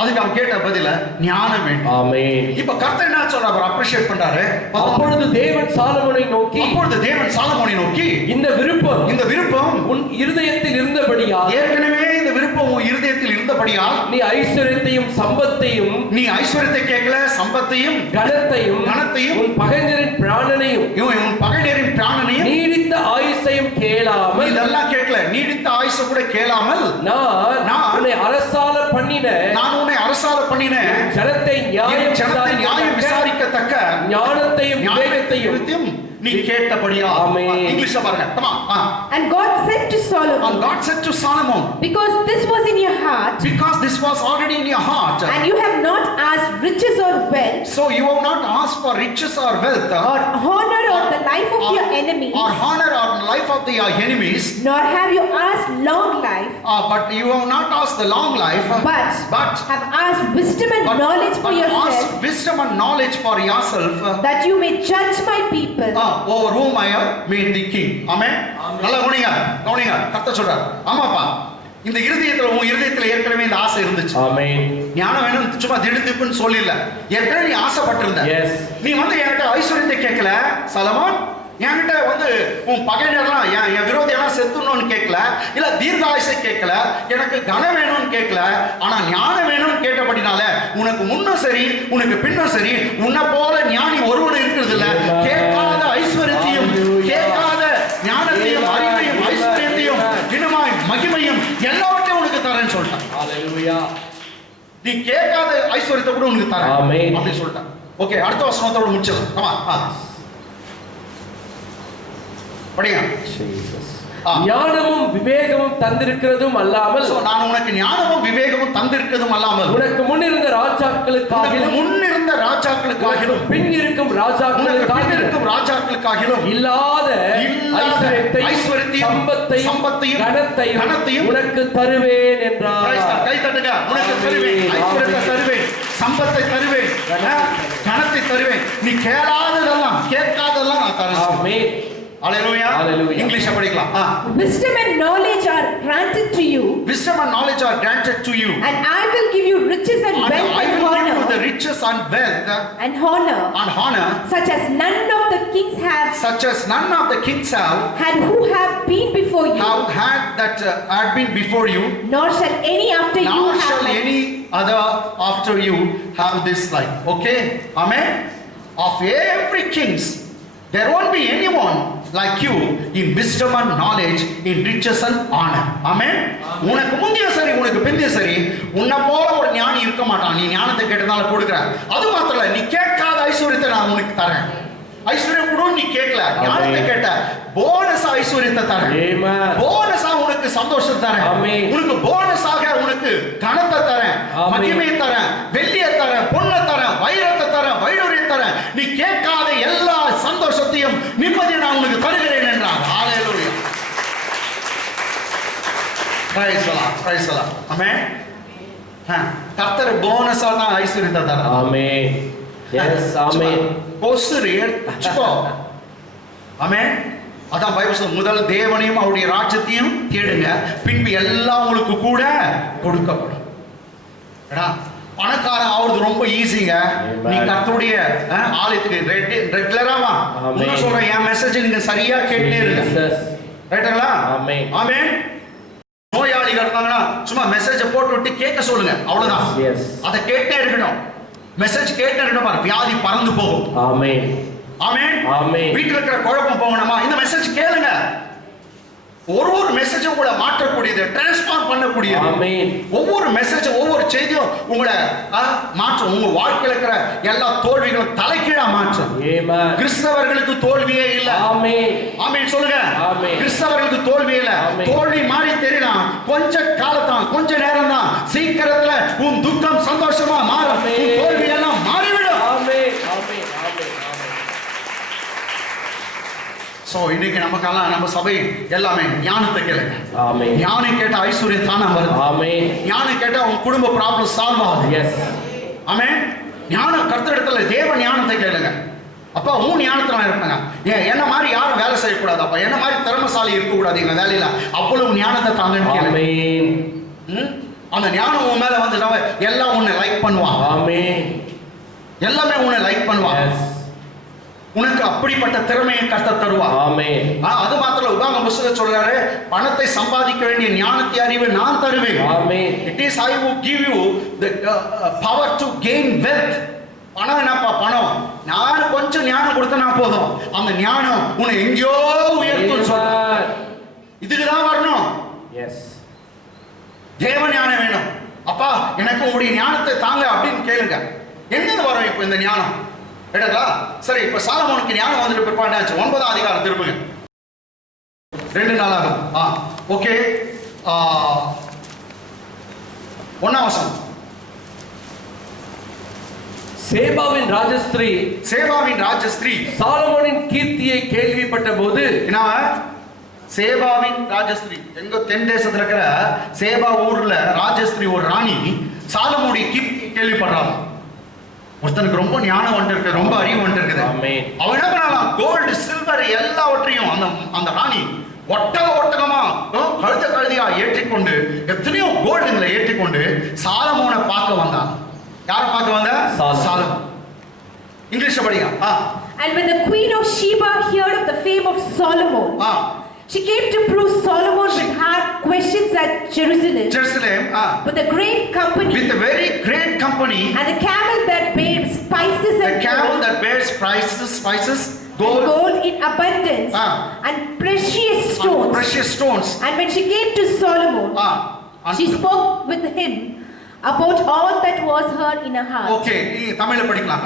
அதுக்கு அவன் கேட்ட பதில ஞானம் வேண்டும். ஆமென். இப்ப கர்த்தர் என்ன சொல்றாரு? அவர் அப்ரிஷியேட் பண்றாரு. அப்பொழுது தேவன் சாலமோனை நோக்கி இந்த விருப்பம் உன் இருதயத்தில் இருந்தபடியால், ஏற்கனவே இந்த விருப்பம் உன் இருதயத்தில் இருந்தபடியால், நீ ஐஸ்வரியத்தையும் சம்பத்தையும், நீ ஐஸ்வரியத்தை கேட்கல, சம்பத்தையும் கனத்தையும் உன் பகைஞரின் பிராணனையும் நீடித்த ஆயுசையும் கேளாமல், இதெல்லாம் கேட்கல, நீடித்த ஆயுசை கூட கேளாமல், நான் உன்னை அரசால பண்ணின ஜனத்தை நியாயம் விசாரிக்கத்தக்க ஞானத்தையும் விவேகத்தையும் நீ கேட்டபடியா. ஆமென். இங்கிலீஷ்ல பாருங்க. Come on. And God said to Solomon, because this was in your heart, because this was already in your heart, and you have not asked riches or wealth, so you have not asked for riches or wealth, or honor or the life of your enemies, or honor or life of your enemies, nor have you asked long life, but you have not asked the long life, but have asked wisdom and knowledge for yourself, asked wisdom and knowledge for yourself, that you may judge my people, over whom I have made the king. Amen. நல்லா கவனிங்க. கர்த்தர் சொல்றார், ஆமாப்பா, இந்த உன் இருதயத்துல ஏற்கனவே இந்த ஆசை இருந்துச்சு. ஆமென். ஞானம் வேணும் சும்மா திடுதிப்புன்னு சொல்லல, ஏற்கனவே நீ ஆசைப்பட்டிருந்த. நீ என்கிட்ட ஐஸ்வரியத்தை கேட்கல சாலமோன், என்கிட்ட உன் பகைஞர்லாம் என் விரோதியெல்லாம் செத்துணும்னு கேட்கல, இல்ல தீர்காயுசை கேட்கல, எனக்கு கனம் வேணும்னு கேட்கல, ஆனா ஞானம் வேணும்னு கேட்டபடினால உனக்கு முன்னும் சரி உனக்கு பின்னும் சரி உன்னை போல ஞானி ஒருவன் இருக்கிறது இல்ல. கேட்காத ஐஸ்வரியத்தையும், கேட்காத ஞானத்தையும், அறிவையும், ஐஸ்வரியத்தையும், இனமாய் மகிமையும் எல்லாவற்றையும் உனக்கு தரேன்னு சொல்லிட்டான். ஹalleluya. நீ கேட்காத ஐஸ்வரியத்தை கூட உனக்கு தரேன். ஆமென். அப்படி சொல்லிட்டான். ஓகே, அடுத்த வசனத்தோட முடிச்சலாம். கமா. படிங்க. ஜீசஸ். ஞானமும் விவேகமும் தந்திருக்கிறதும் அல்லாமல், நான் உனக்கு ஞானமும் விவேகமும் தந்திருக்கிறதும் அல்லாமல், உனக்கு முன்னிருந்த ராஜாக்களுக்காகிலும் பின் இருக்கும் ராஜாக்களுக்காகிலும் இல்லாத ஐஸ்வரியத்தையும் சம்பத்தையும் கனத்தையும் உனக்கு தருவேன் என்றார். கை தட்டுங்க. உனக்கு தருவேன், ஐஸ்வரியத்தை தருவேன், சம்பத்தை தருவேன், கனத்தை தருவேன். நீ கேட்காததெல்லாம் நான் தரேன். ஆமென். Hallelujah. இங்கிலீஷ்ல படிக்கலாம். Wisdom and knowledge are granted to you. Wisdom and knowledge are granted to you. And I will give you riches and wealth and honor. I will give you the riches and wealth and honor. Such as none of the kings have. And who have been before you. Had been before you. Nor shall any after you have. Nor shall any other after you have this life. Okay. Amen. Of every kings There won't be anyone like you in wisdom and knowledge, in riches and honor. Amen. உனக்கு முந்திய சரி உனக்கு பிந்திய சரி உன்னை போல ஒரு ஞானி இருக்க மாட்டான். நீ ஞானத்தை கேட்டதால கொடுக்குற. அது மாத்திரம் இல்ல, நீ கேட்காத ஐஸ்வர்யத்தை நான் உனக்கு தரேன். ஐஸ்வர்யம் கூட நீ கேட்கல, ஞானத்தை கேட்ட. போனஸ் ஐஸ்வர்யத்தை தரேன். போனஸா உனக்கு சந்தோஷத்தை தரேன். உனக்கு போனஸாக உனக்கு கனத்தை தரேன், மகிமையை தரேன், வெள்ளியை தரேன், பொன்னை தரேன், வைரத்தை தரேன், வைடூரியத்தை தரேன். நீ கேட்காத எல்லா சந்தோஷத்தையும் நிம்மதியை நான் உனக்கு தருகிறேன் என்றார். Hallelujah. Praise the Lord, praise the Lord. Amen. கர்த்தர் போனஸா தான் ஐஸ்வர்யத்தை தரார். ஆமென். எஸ், ஆமென். கோஸ்ரே சுகோ. ஆமென். அதான் பைபிள் சொல்லுது, முதல் தேவனையும் அவருடைய ராஜ்யத்தையும் தேடுங்க, பின்பு எல்லாம் உங்களுக்கு கூட கொடுக்கப்படும். பணக்காரன் ஆவது ரொம்ப ஈஸிங்க. நீ கர்த்தருடைய ஆலயத்துக்கு ரெகுலரா வா. நான் சொல்றேன், என் மெசேஜ் நீங்க சரியா கேட்டே இருங்க. ரைட்டுங்களா? ஆமென். ஆமென். நோயாளிகள் இருந்தாங்கன்னா சும்மா மெசேஜை போட்டு விட்டு கேட்க சொல்லுங்க, அவ்வளவுதான். அதை கேட்டே இருக்கணும். மெசேஜ் கேட்டே இருக்கணும், வியாதி பறந்து போகும். ஆமென். ஆமென். ஆமென். வீட்டுல இருக்கிற குழப்பம் போகணுமா, இந்த மெசேஜ் கேளுங்க. ஒரு மெசேஜும் உங்களை மாற்றக்கூடியது, டிரான்ஸ்ஃபார்ம் பண்ணக்கூடியது. ஆமென். ஒவ்வொரு மெசேஜும் ஒவ்வொரு செய்தியும் உங்களை மாற்றும். உங்க வாழ்க்கையில இருக்கிற எல்லா தோல்விகளும் தலைகீழா மாற்றும். ஆமென். கிறிஸ்தவர்களுக்கு தோல்வியே இல்ல. ஆமென். ஆமென் சொல்லுங்க. ஆமென். கிறிஸ்தவர்களுக்கு தோல்வியே இல்ல. தோல்வி மாறி தெரியலாம், கொஞ்ச காலத்தான், கொஞ்ச நேரம் தான். சீக்கிரத்துல உன் துக்கம் சந்தோஷமா மாறும். தோல்வி எல்லாம் மாறிவிடும். ஆமென். ஆமென். ஆமென். சோ இன்னைக்கு நமக்கெல்லாம் நம்ம சபை எல்லாமே ஞானத்தை கேளுங்க. ஆமென். ஞானம் கேட்ட ஐஸ்வர்யம் தானா வருது. ஆமென். ஞானம் கேட்ட உங்க குடும்ப ப்ராப்ளம் சால்வ் ஆகுது. எஸ். ஆமென். ஞானம் கர்த்தரிடத்துல தேவ ஞானத்தை கேளுங்க. அப்பா உன் ஞானத்துல இருப்பாங்க. என்ன மாதிரி யாரும் வேலை செய்யக்கூடாது, அப்பா என்ன மாதிரி திறமசாலி இருக்கக்கூடாது எங்க வேலையில, அவ்வளவு ஞானத்தை தாங்கன்னு கேளுங்க. ஆமென். அந்த ஞானம் உன் மேல வந்து எல்லாம் உன்னை லைக் பண்ணுவான். ஆமென். எல்லாமே உன்னை லைக் பண்ணுவான். உனக்கு அப்படிப்பட்ட திறமையை கர்த்தர் தருவார். ஆமென். அது மாத்திரம் உதாரண புத்தகத்துல சொல்றாரு, பணத்தை சம்பாதிக்க வேண்டிய ஞானத்தை அறிவை நான் தருவேன். ஆமென். It is I who give you the power to gain wealth. பணம் என்னப்பா பணம், நான் கொஞ்சம் ஞானம் கொடுத்தனா போதும், அந்த ஞானம் உன்னை எங்கேயோ உயர்த்தும் சொல்றார். இதுக்கு தான் வரணும். எஸ். தேவ ஞானம் வேணும். அப்பா எனக்கு உங்களுடைய ஞானத்தை தாங்க அப்படின்னு கேளுங்க. எங்க வரும் இப்போ இந்த ஞானம்? கேட்டதா? சரி, இப்ப சாலமோனுக்கு ஞானம் வந்துட்டு பிற்பாடாச்சு. 9ஆம் அதிகாரம் திருப்புங்க. 2 நாளாகும். ஓகே. 1ஆம் வசனம். சேபாவின் ராஜஸ்திரீ சாலமோனின் கீர்த்தியை கேள்விப்பட்ட போது, சேபாவின் ராஜஸ்திரீ எங்க தென் தேசத்துல இருக்கிற சேபா ஊர்ல ராஜஸ்திரீ ஒரு ராணி சாலமோனுடைய கீர்த்தியை கேள்விப்படுறாங்க. ஒருத்தனுக்கு ரொம்ப ஞானம் வந்துருக்கு, ரொம்ப அறிவு வந்துருக்குது. அவன் என்ன பண்ணலாம், கோல்டு சில்வர் எல்லாவற்றையும் அந்த ராணி ஒட்டகமா கழுதியா ஏற்றிக்கொண்டு எத்தனையோ கோல்டுங்களை ஏற்றிக்கொண்டு சாலமோனை பார்க்க வந்தான். யாரை பார்க்க வந்த? சாலமோன். இங்கிலீஷ்ல படிங்க. And when the queen of Sheba heard of the fame of Solomon, she came to prove Solomon with hard questions at Jerusalem. With a great company. With a very great company. And the camel that bears spices and gold in abundance. And precious stones. And when she came to Solomon, she spoke with him about all that was heard in her heart. Okay, தமிழ்ல படிக்கலாம்.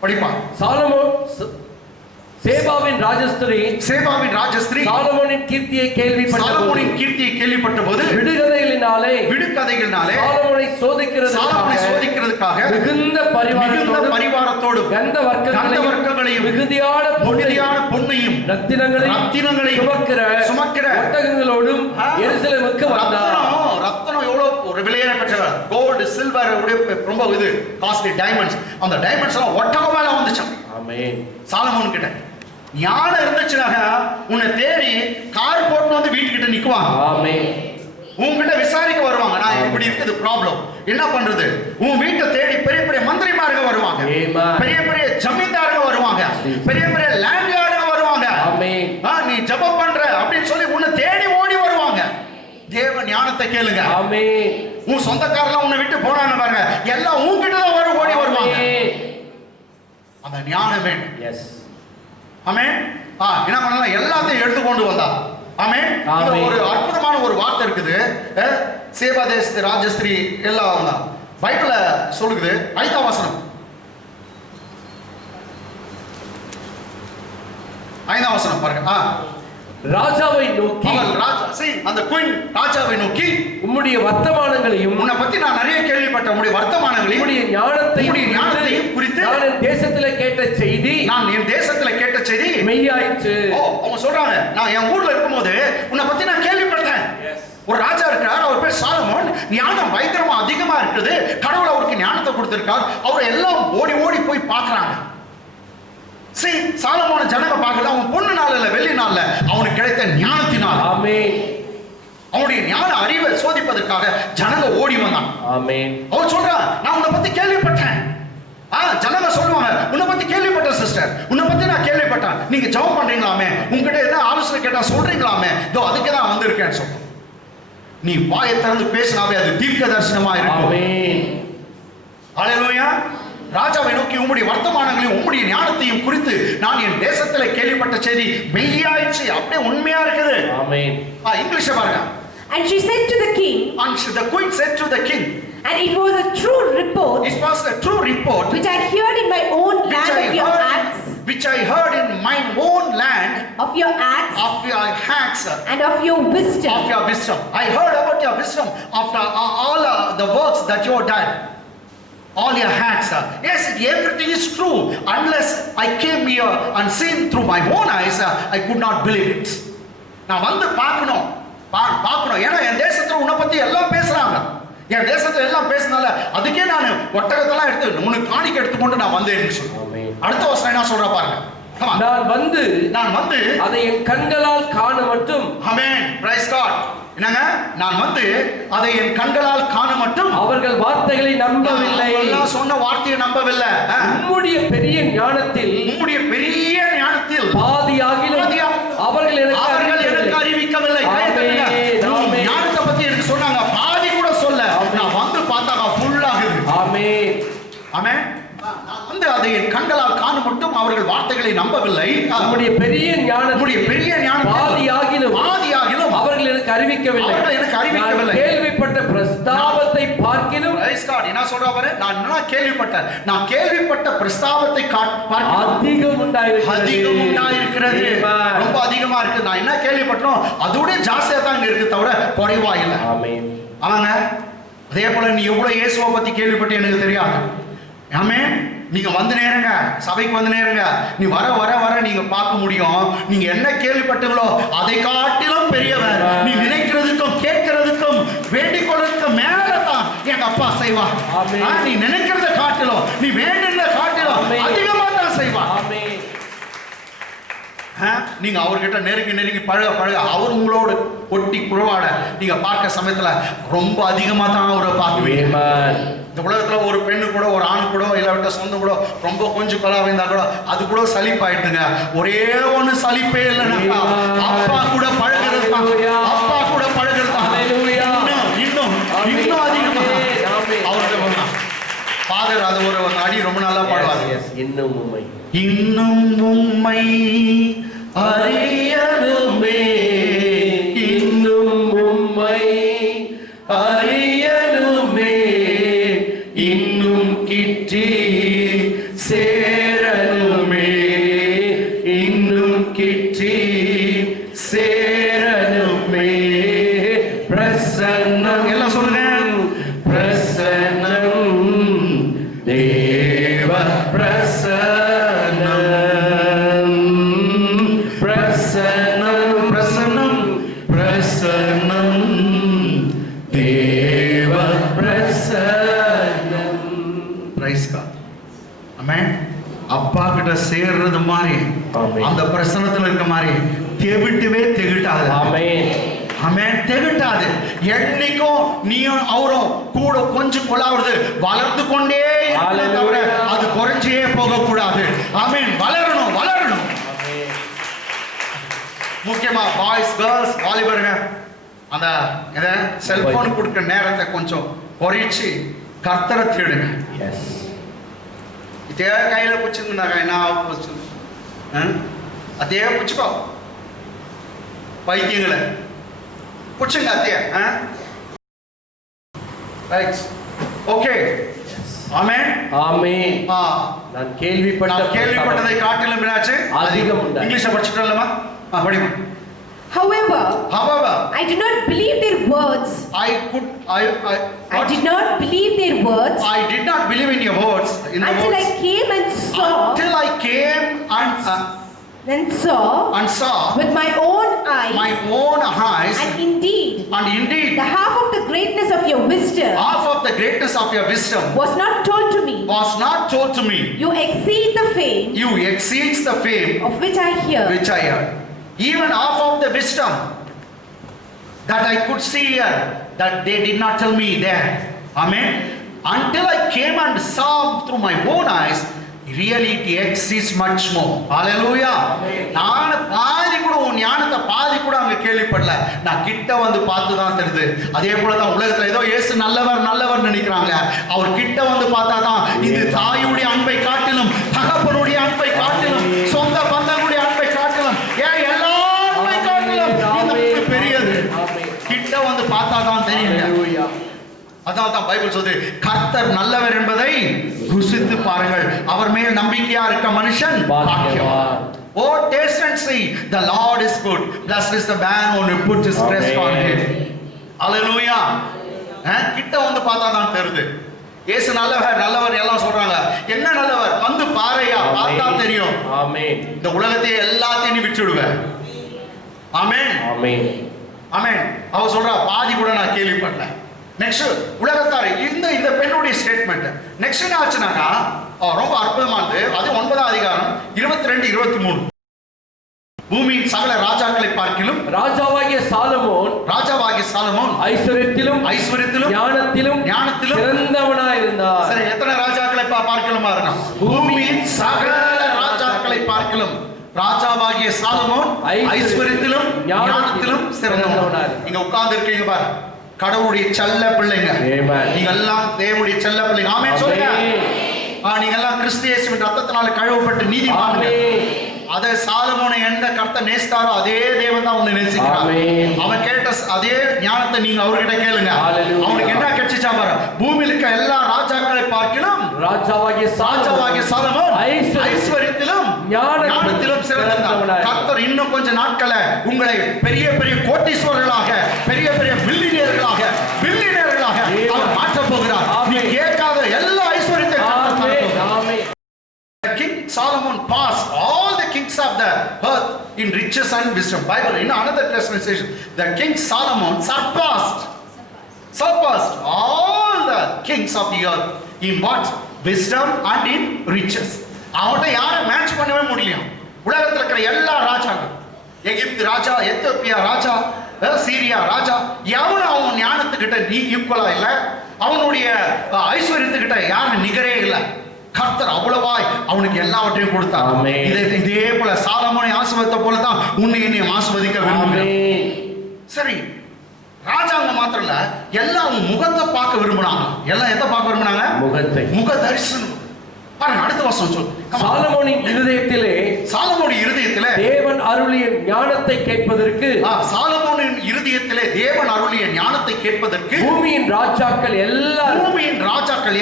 படிப்பா. சாலமோன் சேபாவின் ராஜஸ்திரீ சாலமோனின் கீர்த்தியை கேள்விப்பட்ட போது விடுகதைகளினாலே சாலமோனை சோதிக்கிறதுக்காக மிகுந்த பரிவாரத்தோடு கந்த வர்க்கங்களையும் மிகுதியான பொன்னையும் ரத்தினங்களையும் சுமக்கிற ஒட்டகங்களோடும் எருசலேமுக்கு வந்தார். ரத்தினம் எவ்வளவு ஒரு விலையான பெற்ற கோல்டு சில்வர் ரொம்ப இது காஸ்ட்லி டைமண்ட்ஸ், அந்த டைமண்ட்ஸ் எல்லாம் ஒட்டகம் மேல வந்துச்சு. ஆமென். சாலமோன் கிட்ட ஞானம் இருந்துச்சுனாக உன்னை தேடி கார் போட்டு வந்து வீட்டுக்கிட்ட நிக்குவாங்க. ஆமென். உன்கிட்ட விசாரிக்க வருவாங்க, நான் இப்படி இருக்குது ப்ராப்ளம் என்ன பண்றது. உன் வீட்டை தேடி பெரிய பெரிய மந்திரிமார்கள் வருவாங்க, பெரிய பெரிய ஜமீன்தார்கள் வருவாங்க, பெரிய பெரிய லேண்ட்லார்டுகள் வருவாங்க. ஆமென். நீ ஜெபம் பண்ற அப்படின்னு சொல்லி உன்னை தேடி ஓடி வருவாங்க. தேவ ஞானத்தை கேளுங்க. ஆமென். உன் சொந்தக்காரலாம் உன்னை விட்டு போறாங்க பாருங்க, எல்லாம் உன்கிட்ட தான் ஓடி வருவாங்க. அந்த ஞானம் வேணும். எஸ். ஆமென். என்ன பண்ணலாம், எல்லாத்தையும் எடுத்து கொண்டு வந்தா. ஆமென். ஒரு அற்புதமான ஒரு வார்த்தை இருக்குது, சேபா தேசத்து ராஜஸ்திரி எல்லாம் தான் பைபிள்ல சொல்லுது. 5ஆம் வசனம், 5ஆம் வசனம் பாருங்க. ராஜாவை நோக்கி, அந்த குயின் ராஜாவை நோக்கி, உம்முடைய வர்த்தமானங்களையும், உன்னை பத்தி நான் நிறைய கேள்விப்பட்ட உம்முடைய வர்த்தமானங்களையும், உம்முடைய ஞானத்தையும் குறித்து நான் என் தேசத்துல கேட்ட செய்தி மெய்யாயிற்று. அவங்க சொல்றாங்க, நான் என் ஊர்ல இருக்கும்போது உன்னை பத்தி நான் கேள்விப்பட்டேன். ஒரு ராஜா இருக்கிறார், அவர் பேர் சாலமோன். ஞானம் பயங்கரமா அதிகமா இருக்குது. கடவுள் அவருக்கு ஞானத்தை கொடுத்திருக்கார். அவர் எல்லாம் ஓடி ஓடி போய் பார்க்கறாங்க. சாலமோன ஜனங்க பார்க்கல, அவன் பொண்ணு நாள் இல்ல, வெள்ளி நாள்ல அவனுக்கு கிடைத்த ஞானத்தினால். ஆமென். அவனுடைய ஞான அறிவை சோதிப்பதற்காக ஜனங்க ஓடி வந்தான். ஆமென். அவன் சொல்றான், நான் உன்னை பத்தி கேள்விப்பட்டேன். ஜனங்க சொல்லுவாங்க, உன்னை பத்தி கேள்விப்பட்டேன் சிஸ்டர், உன்னை பத்தி நான் கேள்விப்பட்டேன். நீங்க ஜெபம் பண்றீங்களாமே, உங்ககிட்ட என்ன ஆலோசனை கேட்டா சொல்றீங்களாமே, இதோ அதுக்கு தான் வந்திருக்கேன்னு சொல்றேன். நீ வாயை திறந்து பேசினாவே அது தீர்க்க தரிசனமா இருக்கும். ஆமென். ஹல்லேலூயா. ராஜாவை நோக்கி, உம்முடைய வர்த்தமானங்களையும் உம்முடைய ஞானத்தையும் குறித்து நான் என் தேசத்துல கேள்விப்பட்ட செய்தி மெய்யாயிடுச்சு, அப்படியே உண்மையா இருக்குது. ஆமென். இங்கிலீஷ்ல பாருங்க. And she said to the king, the queen said to the king, and it was a true report, it was a true report, which I heard in my own land of your acts, which I heard in my own land of your acts, and of your wisdom, I heard about your wisdom after all the works that you have done, all your acts. Yes, everything is true. Unless I came here and seen through my own eyes, I could not believe it. நான் வந்து பார்க்கணும். ஏன்னா என் தேசத்துல உன்னை பத்தி எல்லாம் பேசுறாங்க. என் தேசத்துல எல்லாம் பேசினால அதுக்கே நான் ஒட்டகத்தெல்லாம் எடுத்து உனக்கு காணிக்க எடுத்துக்கொண்டு நான் வந்தேன்னு சொல்றேன். அடுத்த வசனம் என்ன சொல்ற பாருங்க. நான் வந்து அதை என் கண்களால் காண மட்டும். ஆமென். Praise God. என்னங்க, நான் வந்து அதை என் கண்களால் காண மட்டும் அவர்கள் வார்த்தைகளை நம்பவில்லை. எல்லாம் சொன்ன வார்த்தையை நம்பவில்லை. உம்முடைய பெரிய ஞானத்தில் பாதியாகிலும் அவர்கள் எனக்கு அறிவிக்கவில்லை. ஞானத்தை பத்தி எனக்கு சொன்னாங்க, பாதி கூட சொல்ல. நான் வந்து பார்த்தாங்க ஃபுல் ஆகுது. ஆமென். ஆமென். வந்து அதை என் கண்களால் காண மட்டும் அவர்கள் வார்த்தைகளை நம்பவில்லை. உம்முடைய பெரிய ஞானம் பாதியாகிலும் அவர்கள் எனக்கு அறிவிக்கவில்லை. கேள்விப்பட்ட பிரஸ்தாபத்தை பார்க்கிலும். என்ன சொல்றா பாரு, நான் கேள்விப்பட்ட பிரஸ்தாபத்தை அதிகம் உண்டாயிருக்கிறது. ரொம்ப அதிகமா இருக்கு. நான் என்ன கேள்விப்பட்டோம் அதோட ஜாஸ்தியா தான் இங்க இருக்கு, தவிர குறைவா இல்லை. ஆமாங்க. அதே போல நீ எவ்வளவு இயேசுவை பத்தி கேள்விப்பட்டு எனக்கு தெரியாது. ஆமென். நீங்க வந்து நேருங்க, சபைக்கு வந்து நேருங்க. நீ வர வர வர நீங்க பார்க்க முடியும், நீங்க என்ன கேள்விப்பட்டீங்களோ அதை காட்டிலும் பெரியவர். நீ நினைக்கிறதுக்கும் கேட்கிறதுக்கும் வேண்டிக் கொள்றதுக்கும் மேலதான் எங்க அப்பா செய்வா. நீ நினைக்கிறத காட்டிலும், நீ வேண்டின காட்டிலும் அதிகமா தான் செய்வா. நீங்க அவர்கிட்ட நெருங்கி பழக அவர் உங்களோடு ஒட்டி குறவாட நீங்க பார்க்க சமயத்துல ரொம்ப அதிகமா தான் அவரை பார்க்குவீங்க. இந்த உலகத்துல ஒரு பெண்ணு கூட, ஒரு ஆணு கூட, இல்லாவிட்ட சொந்தம் கூட ரொம்ப கொஞ்சம் கொலாவா இருந்தா கூட அது கூட சலிப்பாயிட்டுங்க. ஒரே ஒண்ணு சலிப்பே இல்லைன்னா அப்பா கூட பழகிறது தான். இன்னும் அதிகமா அவர்கிட்ட ஃபாதர் அது ஒரு அடி ரொம்ப நல்லா பாடுவாங்க. இன்னும் உம்மை அறியணுமே, இன்னும் உம்மை அறியணுமே, இன்னும் கிட்டி சேரணுமே, இன்னும் கிட்டி சேரணுமே. பிரசன்னம் எல்லாம் சொல்லுங்க. பிரசன்னம் தேவ பிரசன்னம், பிரசன்னம் பிரசன்னம் பிரசன்னம் தேவ பிரசன்னம். Praise God. ஆமென். அப்பா கிட்ட சேர்றது மாதிரி, அந்த பிரசன்னத்துல இருக்க மாதிரி திகட்டாது. ஆமென். ஆமென். திகட்டாது. என்னைக்கும் நீயும் அவரும் கூட கொஞ்சம் கொள்ளாவது வளர்ந்து கொண்டே தவிர அது குறைஞ்சே போக கூடாது. ஆமென். வளரணும். முக்கியமா பாய்ஸ், கேர்ள்ஸ், வாலிபருங்க அந்த செல்போன் கொடுக்கிற நேரத்தை கொஞ்சம் குறைச்சு கர்த்தரை தேடுங்க. இதே கையில பிடிச்சிருந்தாங்க என்ன போச்சு. அதே புடிச்சுக்கோ பைத்தியங்களை புடிச்சுங்க அத்தைய ரைட் ஓகே ஆமென் ஆமென் நான் கேள்விப்பட்டதை காட்டிலும் என்னாச்சு அதிகம் உண்டு இங்கிலீஷ்ல படிச்சிட்டோம்லமா படிமா However, I did not believe their words. I did not believe their words. I did not believe in your words. Until I came and saw. Until I came and saw with my own eyes. And indeed, the half of the greatness of your wisdom. Half of the greatness of your wisdom was not told to me. Was not told to me. You exceed the fame. You exceeds the fame of which I hear. Even half of the wisdom that I could see here, that they did not tell me there. Amen. Until I came and saw through my own eyes, really it exceeds much more. Hallelujah. நான் பாதி கூட உன் ஞானத்தை பாதி கூட அங்க கேள்விப்படல. நான் கிட்ட வந்து பார்த்து தான் தெரியுது. அதே போல தான் உலகத்துல ஏதோ இயேசு நல்லவர் நினைக்கிறாங்க. அவர் கிட்ட வந்து பார்த்தா தான் இது தாயுடைய அன்பை காட்டிலும் தகப்பனுடைய அன்பை காட்டிலும் சொந்த பந்தங்களுடைய அன்பை காட்டிலும் எல்லா அன்பை காட்டிலும் இது பெரியது. கிட்ட வந்து பார்த்தா தான் தெரியும். அதான் தான் பைபிள் சொல்லுது கர்த்தர் நல்லவர் என்பதை ருசித்து பாருங்கள். அவர் மேல் நம்பிக்கையா இருக்க மனுஷன் பாக்கியவான். Oh, taste and see, the Lord is good. Blessed is the man who put his trust on him. Hallelujah. கிட்ட வந்து பார்த்தா தான் தெரியுது. இயேசு நல்லவர் எல்லாம் சொல்றாங்க. என்ன நல்லவர்? வந்து பாரையா, பார்த்தா தெரியும். ஆமென். இந்த உலகத்தை எல்லாத்தையும் நீ விட்டுடுவேன். ஆமென். ஆமென். ஆமென். அவ சொல்றா பாதி கூட நான் கேள்விப்பட்டேன். நெக்ஸ்ட் உலகத்தார் இந்த பெண்ணுடைய ஸ்டேட்மெண்ட் நெக்ஸ்ட் என்ன ஆச்சுனாக்கா ரொம்ப அற்புதமானது. அது 9ஆம் அதிகாரம் 22 23 பூமியின் சகல ராஜாக்களை பார்க்கிலும் ராஜாவாகிய சாலமோன் ஐஸ்வரியத்திலும் ஞானத்திலும் சிறந்தவனாய் இருந்தார். சரி, எத்தனை ராஜாக்களை பார்க்கலுமா இருக்கணும்? பூமியின் சகல ராஜாக்களை பார்க்கிலும் ராஜாவாகிய சாலமோன் ஐஸ்வரியத்திலும் ஞானத்திலும் சிறந்தவனாய். இங்க உட்கார்ந்து இருக்கீங்க பாரு, கடவுளுடைய செல்ல பிள்ளைங்க. நீங்க எல்லாம் தேவனுடைய செல்ல பிள்ளைங்க. ஆமென் சொல்லுங்க. நீங்க எல்லாம் கிறிஸ்து இயேசுவின் ரத்தத்தினால கழுவப்பட்டு நீதிமான்கள். அதே சாலமோனை எந்த கர்த்தர் நேசித்தாரோ அதே தேவன் தான் உன்னை நேசிக்கிறார். அவன் கேட்ட அதே ஞானத்தை நீங்க அவர்கிட்ட கேளுங்க. அவனுக்கு என்ன கிடைச்சிச்சா பாரு, பூமியில இருக்க எல்லா ராஜாக்களை பார்க்கிலும் ராஜாவாகிய சாலமோன் ஐஸ்வரியத்திலும் ஞானத்திலும் சிறந்தவனாய். கர்த்தர் இன்னும் கொஞ்ச நாட்களை உங்களை பெரிய பெரிய கோட்டீஸ்வரர்களாக பெரிய பெரிய பில்லியனர்களாக அவர் மாற்றப் போகிறார். நீ கேட்காத எல்லா ஐஸ்வரியத்தை King Solomon passed all the kings of the earth in riches and wisdom. Bible in another translation, the King Solomon surpassed all the kings of the earth in what? Wisdom and in riches. அவன்கிட்ட யாரும் மேட்ச் பண்ணவே முடியல. உலகத்தில் இருக்கிற எல்லா ராஜாக்கள், எகிப்து ராஜா, எத்தியோப்பியா ராஜா, சீரியா ராஜா, எவனும் அவன் ஞானத்துக்கிட்ட நீ ஈக்குவலா இல்லை. அவனுடைய ஐஸ்வர்யத்துக்கிட்ட யாரும் நிகரே இல்லை. கர்த்தர் அவ்வளவாய் அவனுக்கு எல்லாவற்றையும் கொடுத்தார். இதே போல சாலமோனை ஆசீர்வதித்த போல தான் உன்னை என்னையும் ஆசீர்வதிக்க விரும்புகிறேன். சரி, ராஜாங்க மாத்திரம் இல்ல, எல்லாம் முகத்தை பார்க்க விரும்பினாங்க. எல்லாம் எதை பார்க்க விரும்பினாங்க? முக தரிசனம். பாருங்க அடுத்த வசனம் சொல்லு. சாலமோனின் இருதயத்திலே தேவன் அருளிய ஞானத்தை கேட்பதற்கு பூமியின் ராஜாக்கள்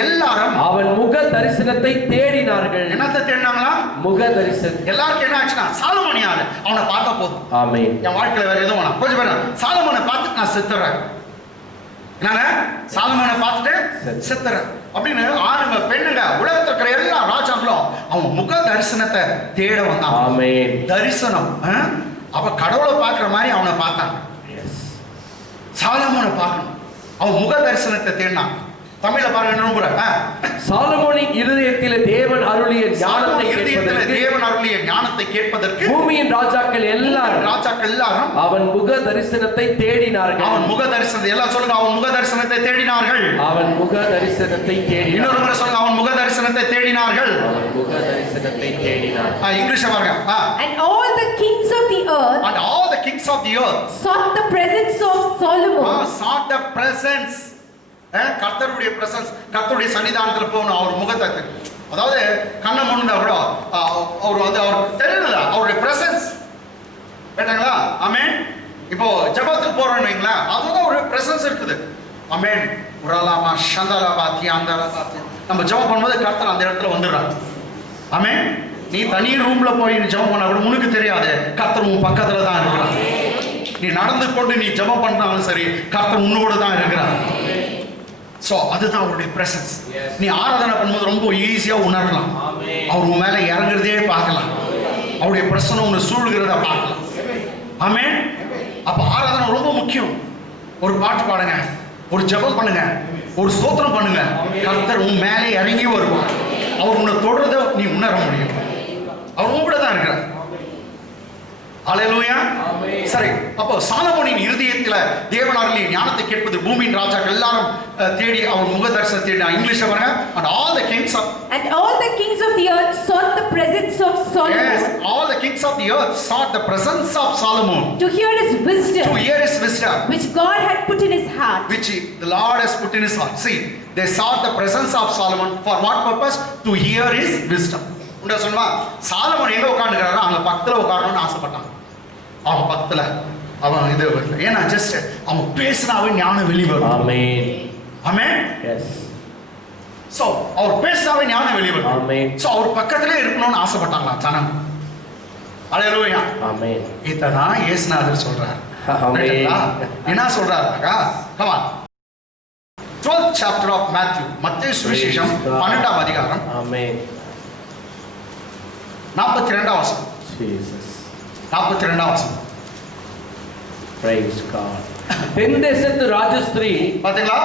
எல்லாரும் அவன் முக தரிசனத்தை தேடினார்கள். என்னத்தை தேடினாங்களா? முக தரிசனம். எல்லாருக்கும் என்ன ஆச்சுன்னா, சாலமோன் யாரு? அவனை பார்த்தா போதும். ஆமென். என் வாழ்க்கையில வேற எதுவும் வேணாம். கொஞ்சம் பேர் சாலமோனை பார்த்துட்டு நான் செத்துறேன். என்னங்க, சாலமோனை பார்த்துட்டு செத்துறேன் அப்படின்னு ஆணுங்க பெண்ணுங்க உலகத்துல இருக்கிற எல்லா ராஜாக்களும் அவன் முக தரிசனத்தை தேட வந்தான். ஆமென். தரிசனம். அவ கடவுளை பார்க்கிற மாதிரி அவனை பார்த்தாங்க. சாலமோனை பார்க்கணும், அவன் முக தரிசனத்தை தேடினான். தமிழ்ல பாருங்க, நம்புற சாலமோனின் இருதயத்திலே தேவன் அருளிய ஞானத்தை கேட்பதற்கு பூமியின் ராஜாக்கள் எல்லாரும் அவன் முக தரிசனத்தை தேடினார்கள். அவன் முக தரிசனத்தை எல்லாம் சொல்லுங்க. அவன் முக தரிசனத்தை தேடினார்கள். அவன் முக தரிசனத்தை தேடினார்கள். இன்னொரு முறை சொல்லுங்க. அவன் முக தரிசனத்தை தேடினார்கள். அவன் முக தரிசனத்தை தேடினார்கள். இங்கிலீஷ்ல பாருங்க. And all the kings of the earth sought the presence of Solomon. Sought the presence. கர்த்தருடைய பிரசன்ஸ், கர்த்தருடைய சன்னிதானத்தில் போகணும். அவர் முகத்தை, அதாவது கண்ணை முன்னா கூட அவர் வந்து அவர் தெரியல, அவருடைய பிரசன்ஸ் கேட்டாங்களா? ஆமென். இப்போ ஜெபத்துக்கு போறோம்னு வைங்களா, அதுதான் ஒரு பிரசன்ஸ் இருக்குது. ஆமென். உரலாமா சந்தலபா தியாந்தலபா. நம்ம ஜெபம் பண்ணும்போது கர்த்தர் அந்த இடத்துல வந்துடுறார். ஆமென். நீ தனி ரூம்ல போய் ஜெபம் பண்ணா கூட உனக்கு தெரியாது, கர்த்தர் உன் பக்கத்துல தான் இருக்கிறார். நீ நடந்து கொண்டு நீ ஜெபம் பண்ணாலும் சரி, கர்த்தர் உன்னோட தான் இருக்கிறார். சோ அதுதான் அவருடைய பிரசன்ஸ். நீ ஆராதனை பண்ணும்போது ரொம்ப ஈஸியா உணரலாம். அவர் உன் மேல இறங்குறதே பார்க்கலாம். அவருடைய பிரசன்னம் உன்னை சூழ்கிறத பார்க்கலாம். ஆமென். அப்ப ஆராதனை ரொம்ப முக்கியம். ஒரு பாட்டு பாடுங்க, ஒரு ஜெபம் பண்ணுங்க, ஒரு ஸ்தோத்திரம் பண்ணுங்க, கர்த்தர் உன் மேலே இறங்கி வருவார். அவர் உன்னை தொடர்றத நீ உணர முடியும். அவர் உன் கூட தான் இருக்கிறார். ஹல்லேலூயா. சரி, அப்போ சாலமோனின் இருதயத்தில் தேவனாரின் ஞானத்தை கேட்பது பூமியின் ராஜாக்கள் எல்லாரும் தேடி அவர் முக தரிசனத்தை தேடி. இங்கிலீஷ்ல பாருங்க. And all the kings of the earth sought the presence of Solomon. Yes, all the kings of the earth sought the presence of Solomon to hear his wisdom, which God had put in his heart, which the Lord has put in his heart. See, they sought the presence of Solomon for what purpose? To hear his wisdom. உண்ட சொல்லுவா, சாலமோன் எங்க உட்கார்ந்துக்கிறாரோ அங்க பக்கத்துல உட்காரணும்னு ஆசைப்பட்டான். அவன் பக்கத்துல அவன் இது ஏன்னா ஜஸ்ட் அவன் பேசினாவே ஞானம் வெளிவரும். ஆமென். ஆமென். எஸ். சோ அவர் பேசினாவே ஞானம் வெளிவரும். ஆமென். சோ அவர் பக்கத்திலே இருக்கணும்னு ஆசைப்பட்டாங்களா ஜனம். ஹல்லேலூயா. ஆமென். இததான் இயேசுநாதர் சொல்றார். ஆமென். என்ன சொல்றாருக்கா? Come on. 12th chapter of Matthew. மத்தேயு சுவிசேஷம் 12ஆம் அதிகாரம். ஆமென். 42ஆம் வசனம். ஜீசஸ். 42ஆம் வசனம். Praise God. தென் தேசத்து ராஜஸ்திரீ பாத்தீங்களா?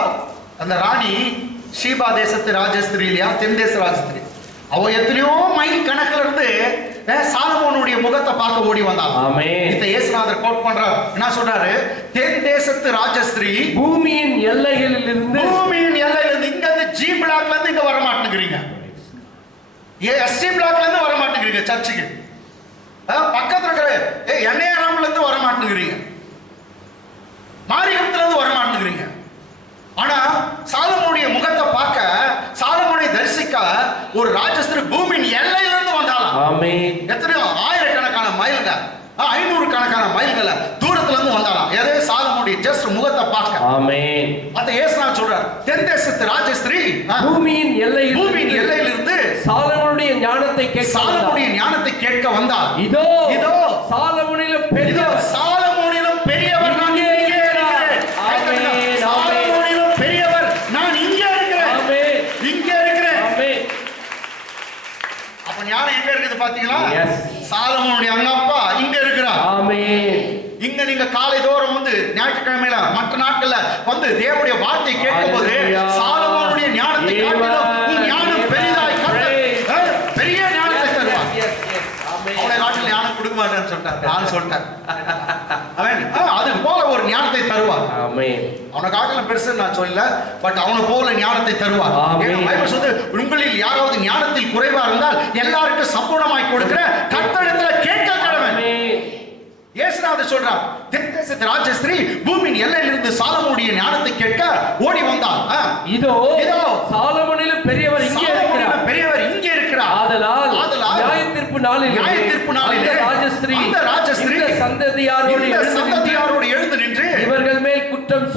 அந்த ராணி ஷீபா தேசத்து ராஜஸ்திரீ இல்லையா? தென் தேச ராஜஸ்திரீ. அவ எத்தனையோ மைல் கணக்குல இருந்து சாலமோனுடைய முகத்தை பார்க்க ஓடி வந்தாள். ஆமென். இந்த இயேசுநாதர் கோட் பண்றார். என்ன சொல்றாரு? தென் தேசத்து ராஜஸ்திரீ பூமியின் எல்லைகளிலிருந்து இங்க இருந்து ஜி பிளாக்ல இருந்து இங்க வர மாட்டேங்கிறீங்க. எஸ்டி பிளாக்ல இருந்து வர மாட்டேங்கிறீங்க சர்ச்சுக்கு. பக்கத்துல இருக்கிற என்ஐஆர்எம்ல இருந்து வர மாட்டேங்கிறீங்க. மாரியத்துல இருந்து வர மாட்டேங்கிறீங்க. ஆனா சாலமோனுடைய முகத்தை பார்க்க, சாலமோனை தரிசிக்க ஒரு ராஜஸ்திரி பூமியின் எல்லையில இருந்து வந்தாலும். ஆமென். எத்தனையோ ஆயிரக்கணக்கான மைல்கள், 500 கணக்கான மைல்களை தூரத்துல இருந்து வந்தாலும். எதே சாலமோனுடைய ஜஸ்ட் முகத்தை பார்க்க. ஆமென். அந்த இயேசுநாதர் சொல்றார், தென் தேசத்து ராஜஸ்திரி பூமியின் எல்லையிலிருந்து சாலமோனுடைய ஞானத்தை கேட்க வந்தார். இதோ சாலமோனிலும் பெரியவர், சாலமோனிலும் பெரியவர் நான் இங்கே இருக்கிறேன். ஆமென். சாலமோனிலும் பெரியவர் நான் இங்கே இருக்கிறேன். ஆமென். இங்கே இருக்கிறேன். ஆமென். அப்ப ஞானம் எங்க இருக்குது பாத்தீங்களா? எஸ். சாலமோனுடைய அங்கப்பா இங்க இருக்கிறார். ஆமென். இங்க நீங்க காலை தோறும் வந்து ஞாயிற்றுக்கிழமையில மற்ற நாட்கள்ல வந்து தேவனுடைய வார்த்தை கேட்கும்போது சாலமோனுடைய ஞானத்தை காட்டிலும் உன் ஞானம் பெரிதாய் பெரிய ஞானத்தை தருவார். அவனை காட்டில் ஞானம் கொடுக்க மாட்டேன்னு சொல்லிட்டார். நான் சொல்லிட்டேன் அது போல ஒரு ஞானத்தை தருவார். அவனை காட்டில பெருசு நான் சொல்லல, பட் அவனை போல ஞானத்தை தருவார். பைபிள் சொல்லுது, உங்களில் யாராவது ஞானத்தில் குறைவா இருந்தால் எல்லாருக்கும் சம்பூர்ணமாய் கொடுக்கிற கர்த்தரிடத்தில் கேட்க கடவன். இயேசுநாதர் சொல்றார், தென் தேசத்து ராஜஸ்திரீ பூமியின் எல்லையிலிருந்து சாலமோனுடைய ஞானத்தை கேட்க ஓடி வந்தார். இதோ சாலமோனிலும் பெரியவர் இங்கே இருக்கிறார். பெரியவர் இங்கே இருக்கிறார். ஆதலால் நியாயத்தீர்ப்பு நாளிலே அந்த ராஜஸ்திரீ சந்ததியாரோடு எழுந்து நின்று இவர்கள் மேல் குற்றம்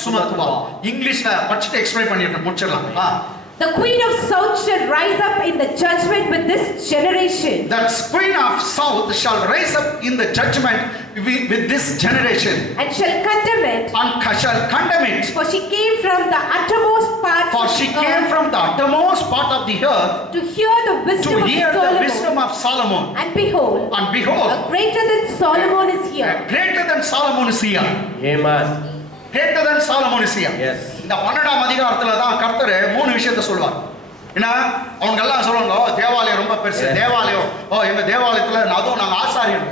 சுமத்துவார். இங்கிலீஷ்ல படிச்சுட்டு எக்ஸ்பிளைன் பண்ணிட்டு முடிச்சிடலாம். The queen of south shall rise up in the judgment with this generation. That queen of south shall rise up in the judgment with this generation. And shall condemn it. And shall condemn it. For she came from the uttermost part. For she came from the uttermost part of the earth. To hear the wisdom of Solomon. And behold. A greater than Solomon is here. Greater than Solomon is here. Amen. Greater than Solomon is here. Yes. இந்த 12ஆம் அதிகாரத்துல தான் கர்த்தர் 3 விஷயத்தை சொல்வார். என்ன அவங்க எல்லாம் சொல்லுவாங்க, தேவாலயம் ரொம்ப பெருசு, தேவாலயம் எங்க தேவாலயத்துல அதுவும் நாங்க ஆசாரியன்,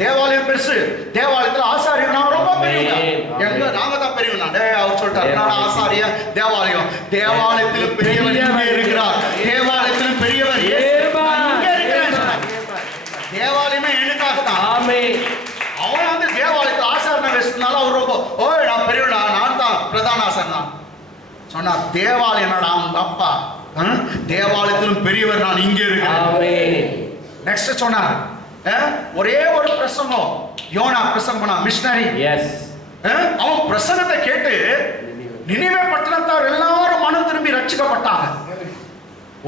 தேவாலயம் பெருசு, தேவாலயத்துல ஆசாரியன் நாங்க ரொம்ப பெரியவங்க, எங்க நாங்க தான் பெரியவங்க. அவர் சொல்லிட்டாரு, நான் ஆசாரிய தேவாலயம், தேவாலயத்திலும் பெரியவர் இங்கே இருக்கிறார், தேவாலயத்திலும் பெரியவர் இங்கே இருக்கிறார். தேவாலயமே எனக்காக தான். அவன் வந்து தேவாலயத்தில் ஆசாரனை வச்சதுனால அவர் ரொம்ப நான் பெரியவடா, நான் தான் பிரதான ஆசாரனா சொன்னா. தேவாலயம் அவங்க அப்பா, தேவாலயத்திலும் பெரியவர் நான் இங்கே இருக்கிறேன். நெக்ஸ்ட் சொன்னார், ஒரே ஒரு பிரசங்கம் யோனா பிரசங்கம் பண்ணா, மிஷனரி. எஸ். அவன் பிரசங்கத்தை கேட்டு நினிவே பட்டணத்தார் எல்லாரும் மனம் திரும்பி ரட்சிக்கப்பட்டாங்க.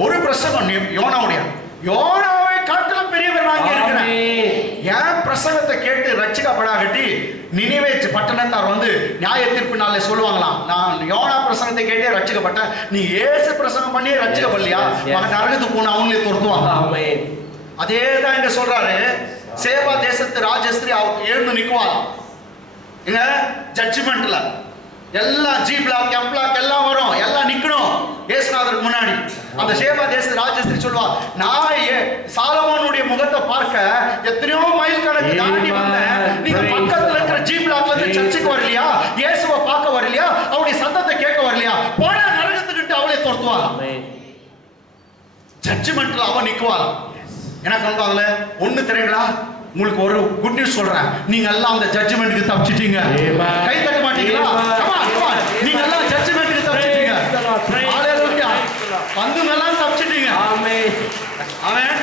ஒரு பிரசங்கம் யோனாவுடைய. யோனாவை காட்டிலும் பெரியவர் நான் இருக்கிறேன். என் பிரசங்கத்தை கேட்டு ரட்சிக்கப்படாகட்டி நினிவே பட்டணத்தார் வந்து நியாய தீர்ப்பு நாளே சொல்லுவாங்களாம், நான் யோனா பிரசங்கத்தை கேட்டே ரட்சிக்கப்பட்டேன், நீ ஏசு பிரசங்கம் பண்ணி ரட்சிக்கப்படலையா, நரகத்துக்கு போன அவங்களே துரத்துவாங்க. அதே தான் இங்க சொல்றாரு. சேவா தேசத்து ராஜஸ்திரி எழுந்து நிக்குவாங்க இங்க ஜட்ஜ்மெண்ட்ல. எல்லாம் ஜி பிளாக் எம் பிளாக் எல்லாம் வரும், எல்லாம் நிக்கணும் இயேசுநாதருக்கு முன்னாடி. அந்த சேவா தேச ராஜஸ்திரி சொல்லுவா, நான் சாலமோனுடைய முகத்தை பார்க்க எத்தனையோ மைல் கணக்கு தாண்டி வந்தேன், நீங்க பக்கத்துல இருக்கிற ஜி பிளாக்ல இருந்து சர்ச்சுக்கு வரலையா, இயேசுவை பார்க்க வரலையா, அவருடைய சத்தத்தை கேட்க வரலையா, போன நரகத்துக்கிட்டு அவளே துரத்துவாங்க. ஜட்ஜ்மெண்ட்ல அவன் நிக்குவாள். எனக்கு வந்தாங்கல ஒண்ணு தெரியுங்களா, உங்களுக்கு ஒரு குட் நியூஸ் சொல்றேன், நீங்க எல்லாம் அந்த ஜட்ஜ்மென்ட்க்கு தப்பிச்சிட்டீங்க. கை தட்ட மாட்டீங்களா? நீங்க எல்லாம் ஜட்ஜ்மென்ட்க்கு தப்பிச்சிட்டீங்க. ஹalleluya. பந்துங்கெல்லாம் தப்பிச்சிட்டீங்க. ஆமென். ஆமென்.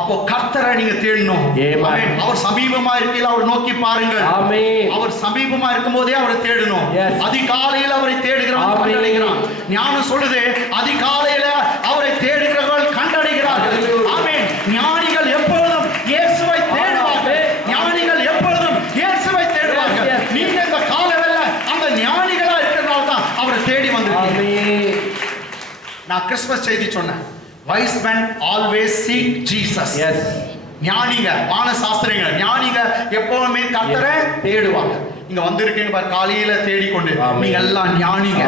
அப்போ கர்த்தரை நீங்க தேடணும். ஆமென். அவர் சமீபமா இருக்கையில அவர் நோக்கி பாருங்கள். ஆமென். அவர் சமீபமா இருக்கும்போதே அவரை தேடணும். அதிகாலையில் அவரை தேடுகிறவன் கண்டடைகிறான். ஞானம் சொல்லுது, அதிகாலையில அவரை தேடுகிறவர்கள் கண்டடைகிறார்கள். ஆமென். ஞானிகள் எப்பொழுதும் இயேசுவை தேடுவார்கள். ஞானிகள் எப்பொழுதும் இயேசுவை தேடுவார்கள். நீங்க இந்த காலவெல்ல அந்த ஞானிகளா இருக்கிறதால தான் அவரை தேடி வந்திருக்கீங்க. நான் கிறிஸ்மஸ் செய்தி சொன்னேன், wise men always seek Jesus. Yes. ஞானிங்க, வானசாஸ்திரிங்க, ஞானிங்க எப்பவுமே கர்த்தரை தேடுவாங்க. இங்க வந்திருக்கீங்க பாரு, காலையில தேடிக்கொண்டு நீங்க எல்லாம் ஞானிங்க.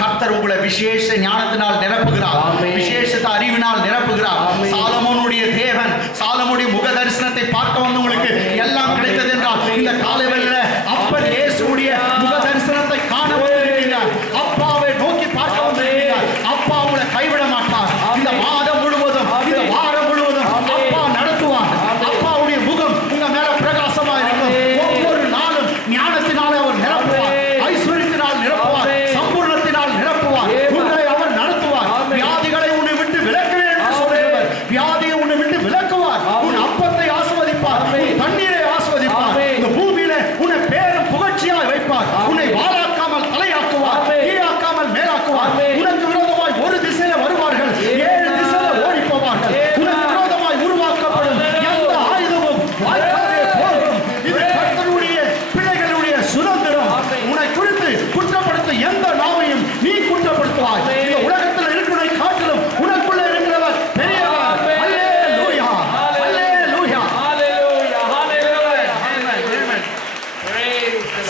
கர்த்தர் உங்களை விசேஷ ஞானத்தினால் நிரப்புகிறார், விசேஷ அறிவினால் நிரப்புகிறார். சாலமோனுடைய தேவன், சாலமோனுடைய முக தரிசனத்தை பார்க்க வந்தவங்களுக்கு எல்லாம் கிடைத்தது என்றால் இந்த காலையில அப்பர் இயேசுடைய முக தரிசனத்தை காண வந்திருக்கீங்க. அப்பாவை நோக்கி பார்க்க வந்திருக்கீங்க. அப்பா உங்களை கைவிட மாட்டார். இந்த மாதம் முழுவதும், இந்த வாரம் முழுவதும் அப்பா நடத்துவார். அப்பாவுடைய முகம் உங்க மேல பிரகாசமா இருக்கும். ஒவ்வொரு நாளும் ஞானத்தினால அவர் நிரப்புவார், ஐஸ்வர்யத்தினால் நிரப்புவார், சம்பூர்ணத்தினால் நிரப்புவார். உங்களை அவர் நடத்துவார். வியாதிகளை உன்னை விட்டு விலக்குவேன் என்று சொல்கிறவர் வியாதியை உன்னை விட்டு விலக்குவார். உன் அப்பத்தை ஆசீர்வதிப்பார், உன் தண்ணீரை ஆசீர்வதிப்பார். இந்த பூமியில உன்னை பேரும் புகழ்ச்சியாய் வைப்பார். உன்னை வாழாக்காமல் தலையாக்குவார், கீழாக்காமல் மேலாக்குவார். உனக்கு விரோதமாய் ஒரு திசையில வருவார்கள், 7 திசையில ஓடி போவார்கள். உனக்கு விரோதமாய் உருவாக்கப்படும் எந்த ஆயுதமும் வாய்க்காதே போகும். இது கர்த்தருடைய பிள்ளைகளுடைய சுதந்திரம். உன்னை குறித்து குற்றப்படுத்தும் எந்த நாவையும் நீ குற்றப்படுத்துவாய். இந்த உலகத்தில் இருக்கிறதை காட்டிலும் உனக்குள்ள இருக்கிறவர் பெரியவர். அல்லேலூயா, அல்லேலூயா, அல்லேலூயா, அல்லேலூயா. ஆமென்.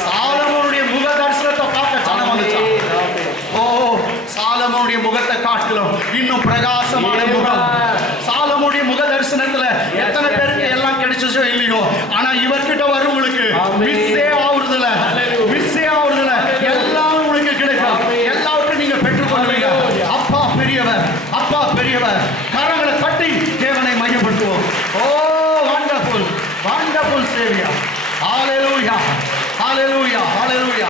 சாலமோனுடைய முக தரிசனத்தை பார்க்க ஜனம் வந்துச்சா? ஓ, சாலமோனுடைய முகத்தை காட்டிலும் இன்னும் பிரகாசமான முகம். சாலமோனுடைய முக தரிசனத்துல எத்தனை பேருக்கு எல்லாம் கிடைச்சோ இல்லையோ, ஆனா இவர்கிட்ட வருவங்களுக்கு மிஸ்ஸே ஆகுறதுல, மிஸ்ஸே ஆகுறதுல எல்லாம் உங்களுக்கு கிடைக்கும். எல்லாவற்றையும் நீங்க பெற்றுக்கொள்வீங்க. அப்பா பெரியவர், அப்பா பெரியவர். கரங்களை தட்டி தேவனை மையப்படுத்துவோம். ஓ வண்டர்ஃபுல், வண்டர்ஃபுல் சேவியர். ஹalleluya, ஹalleluya, ஹalleluya.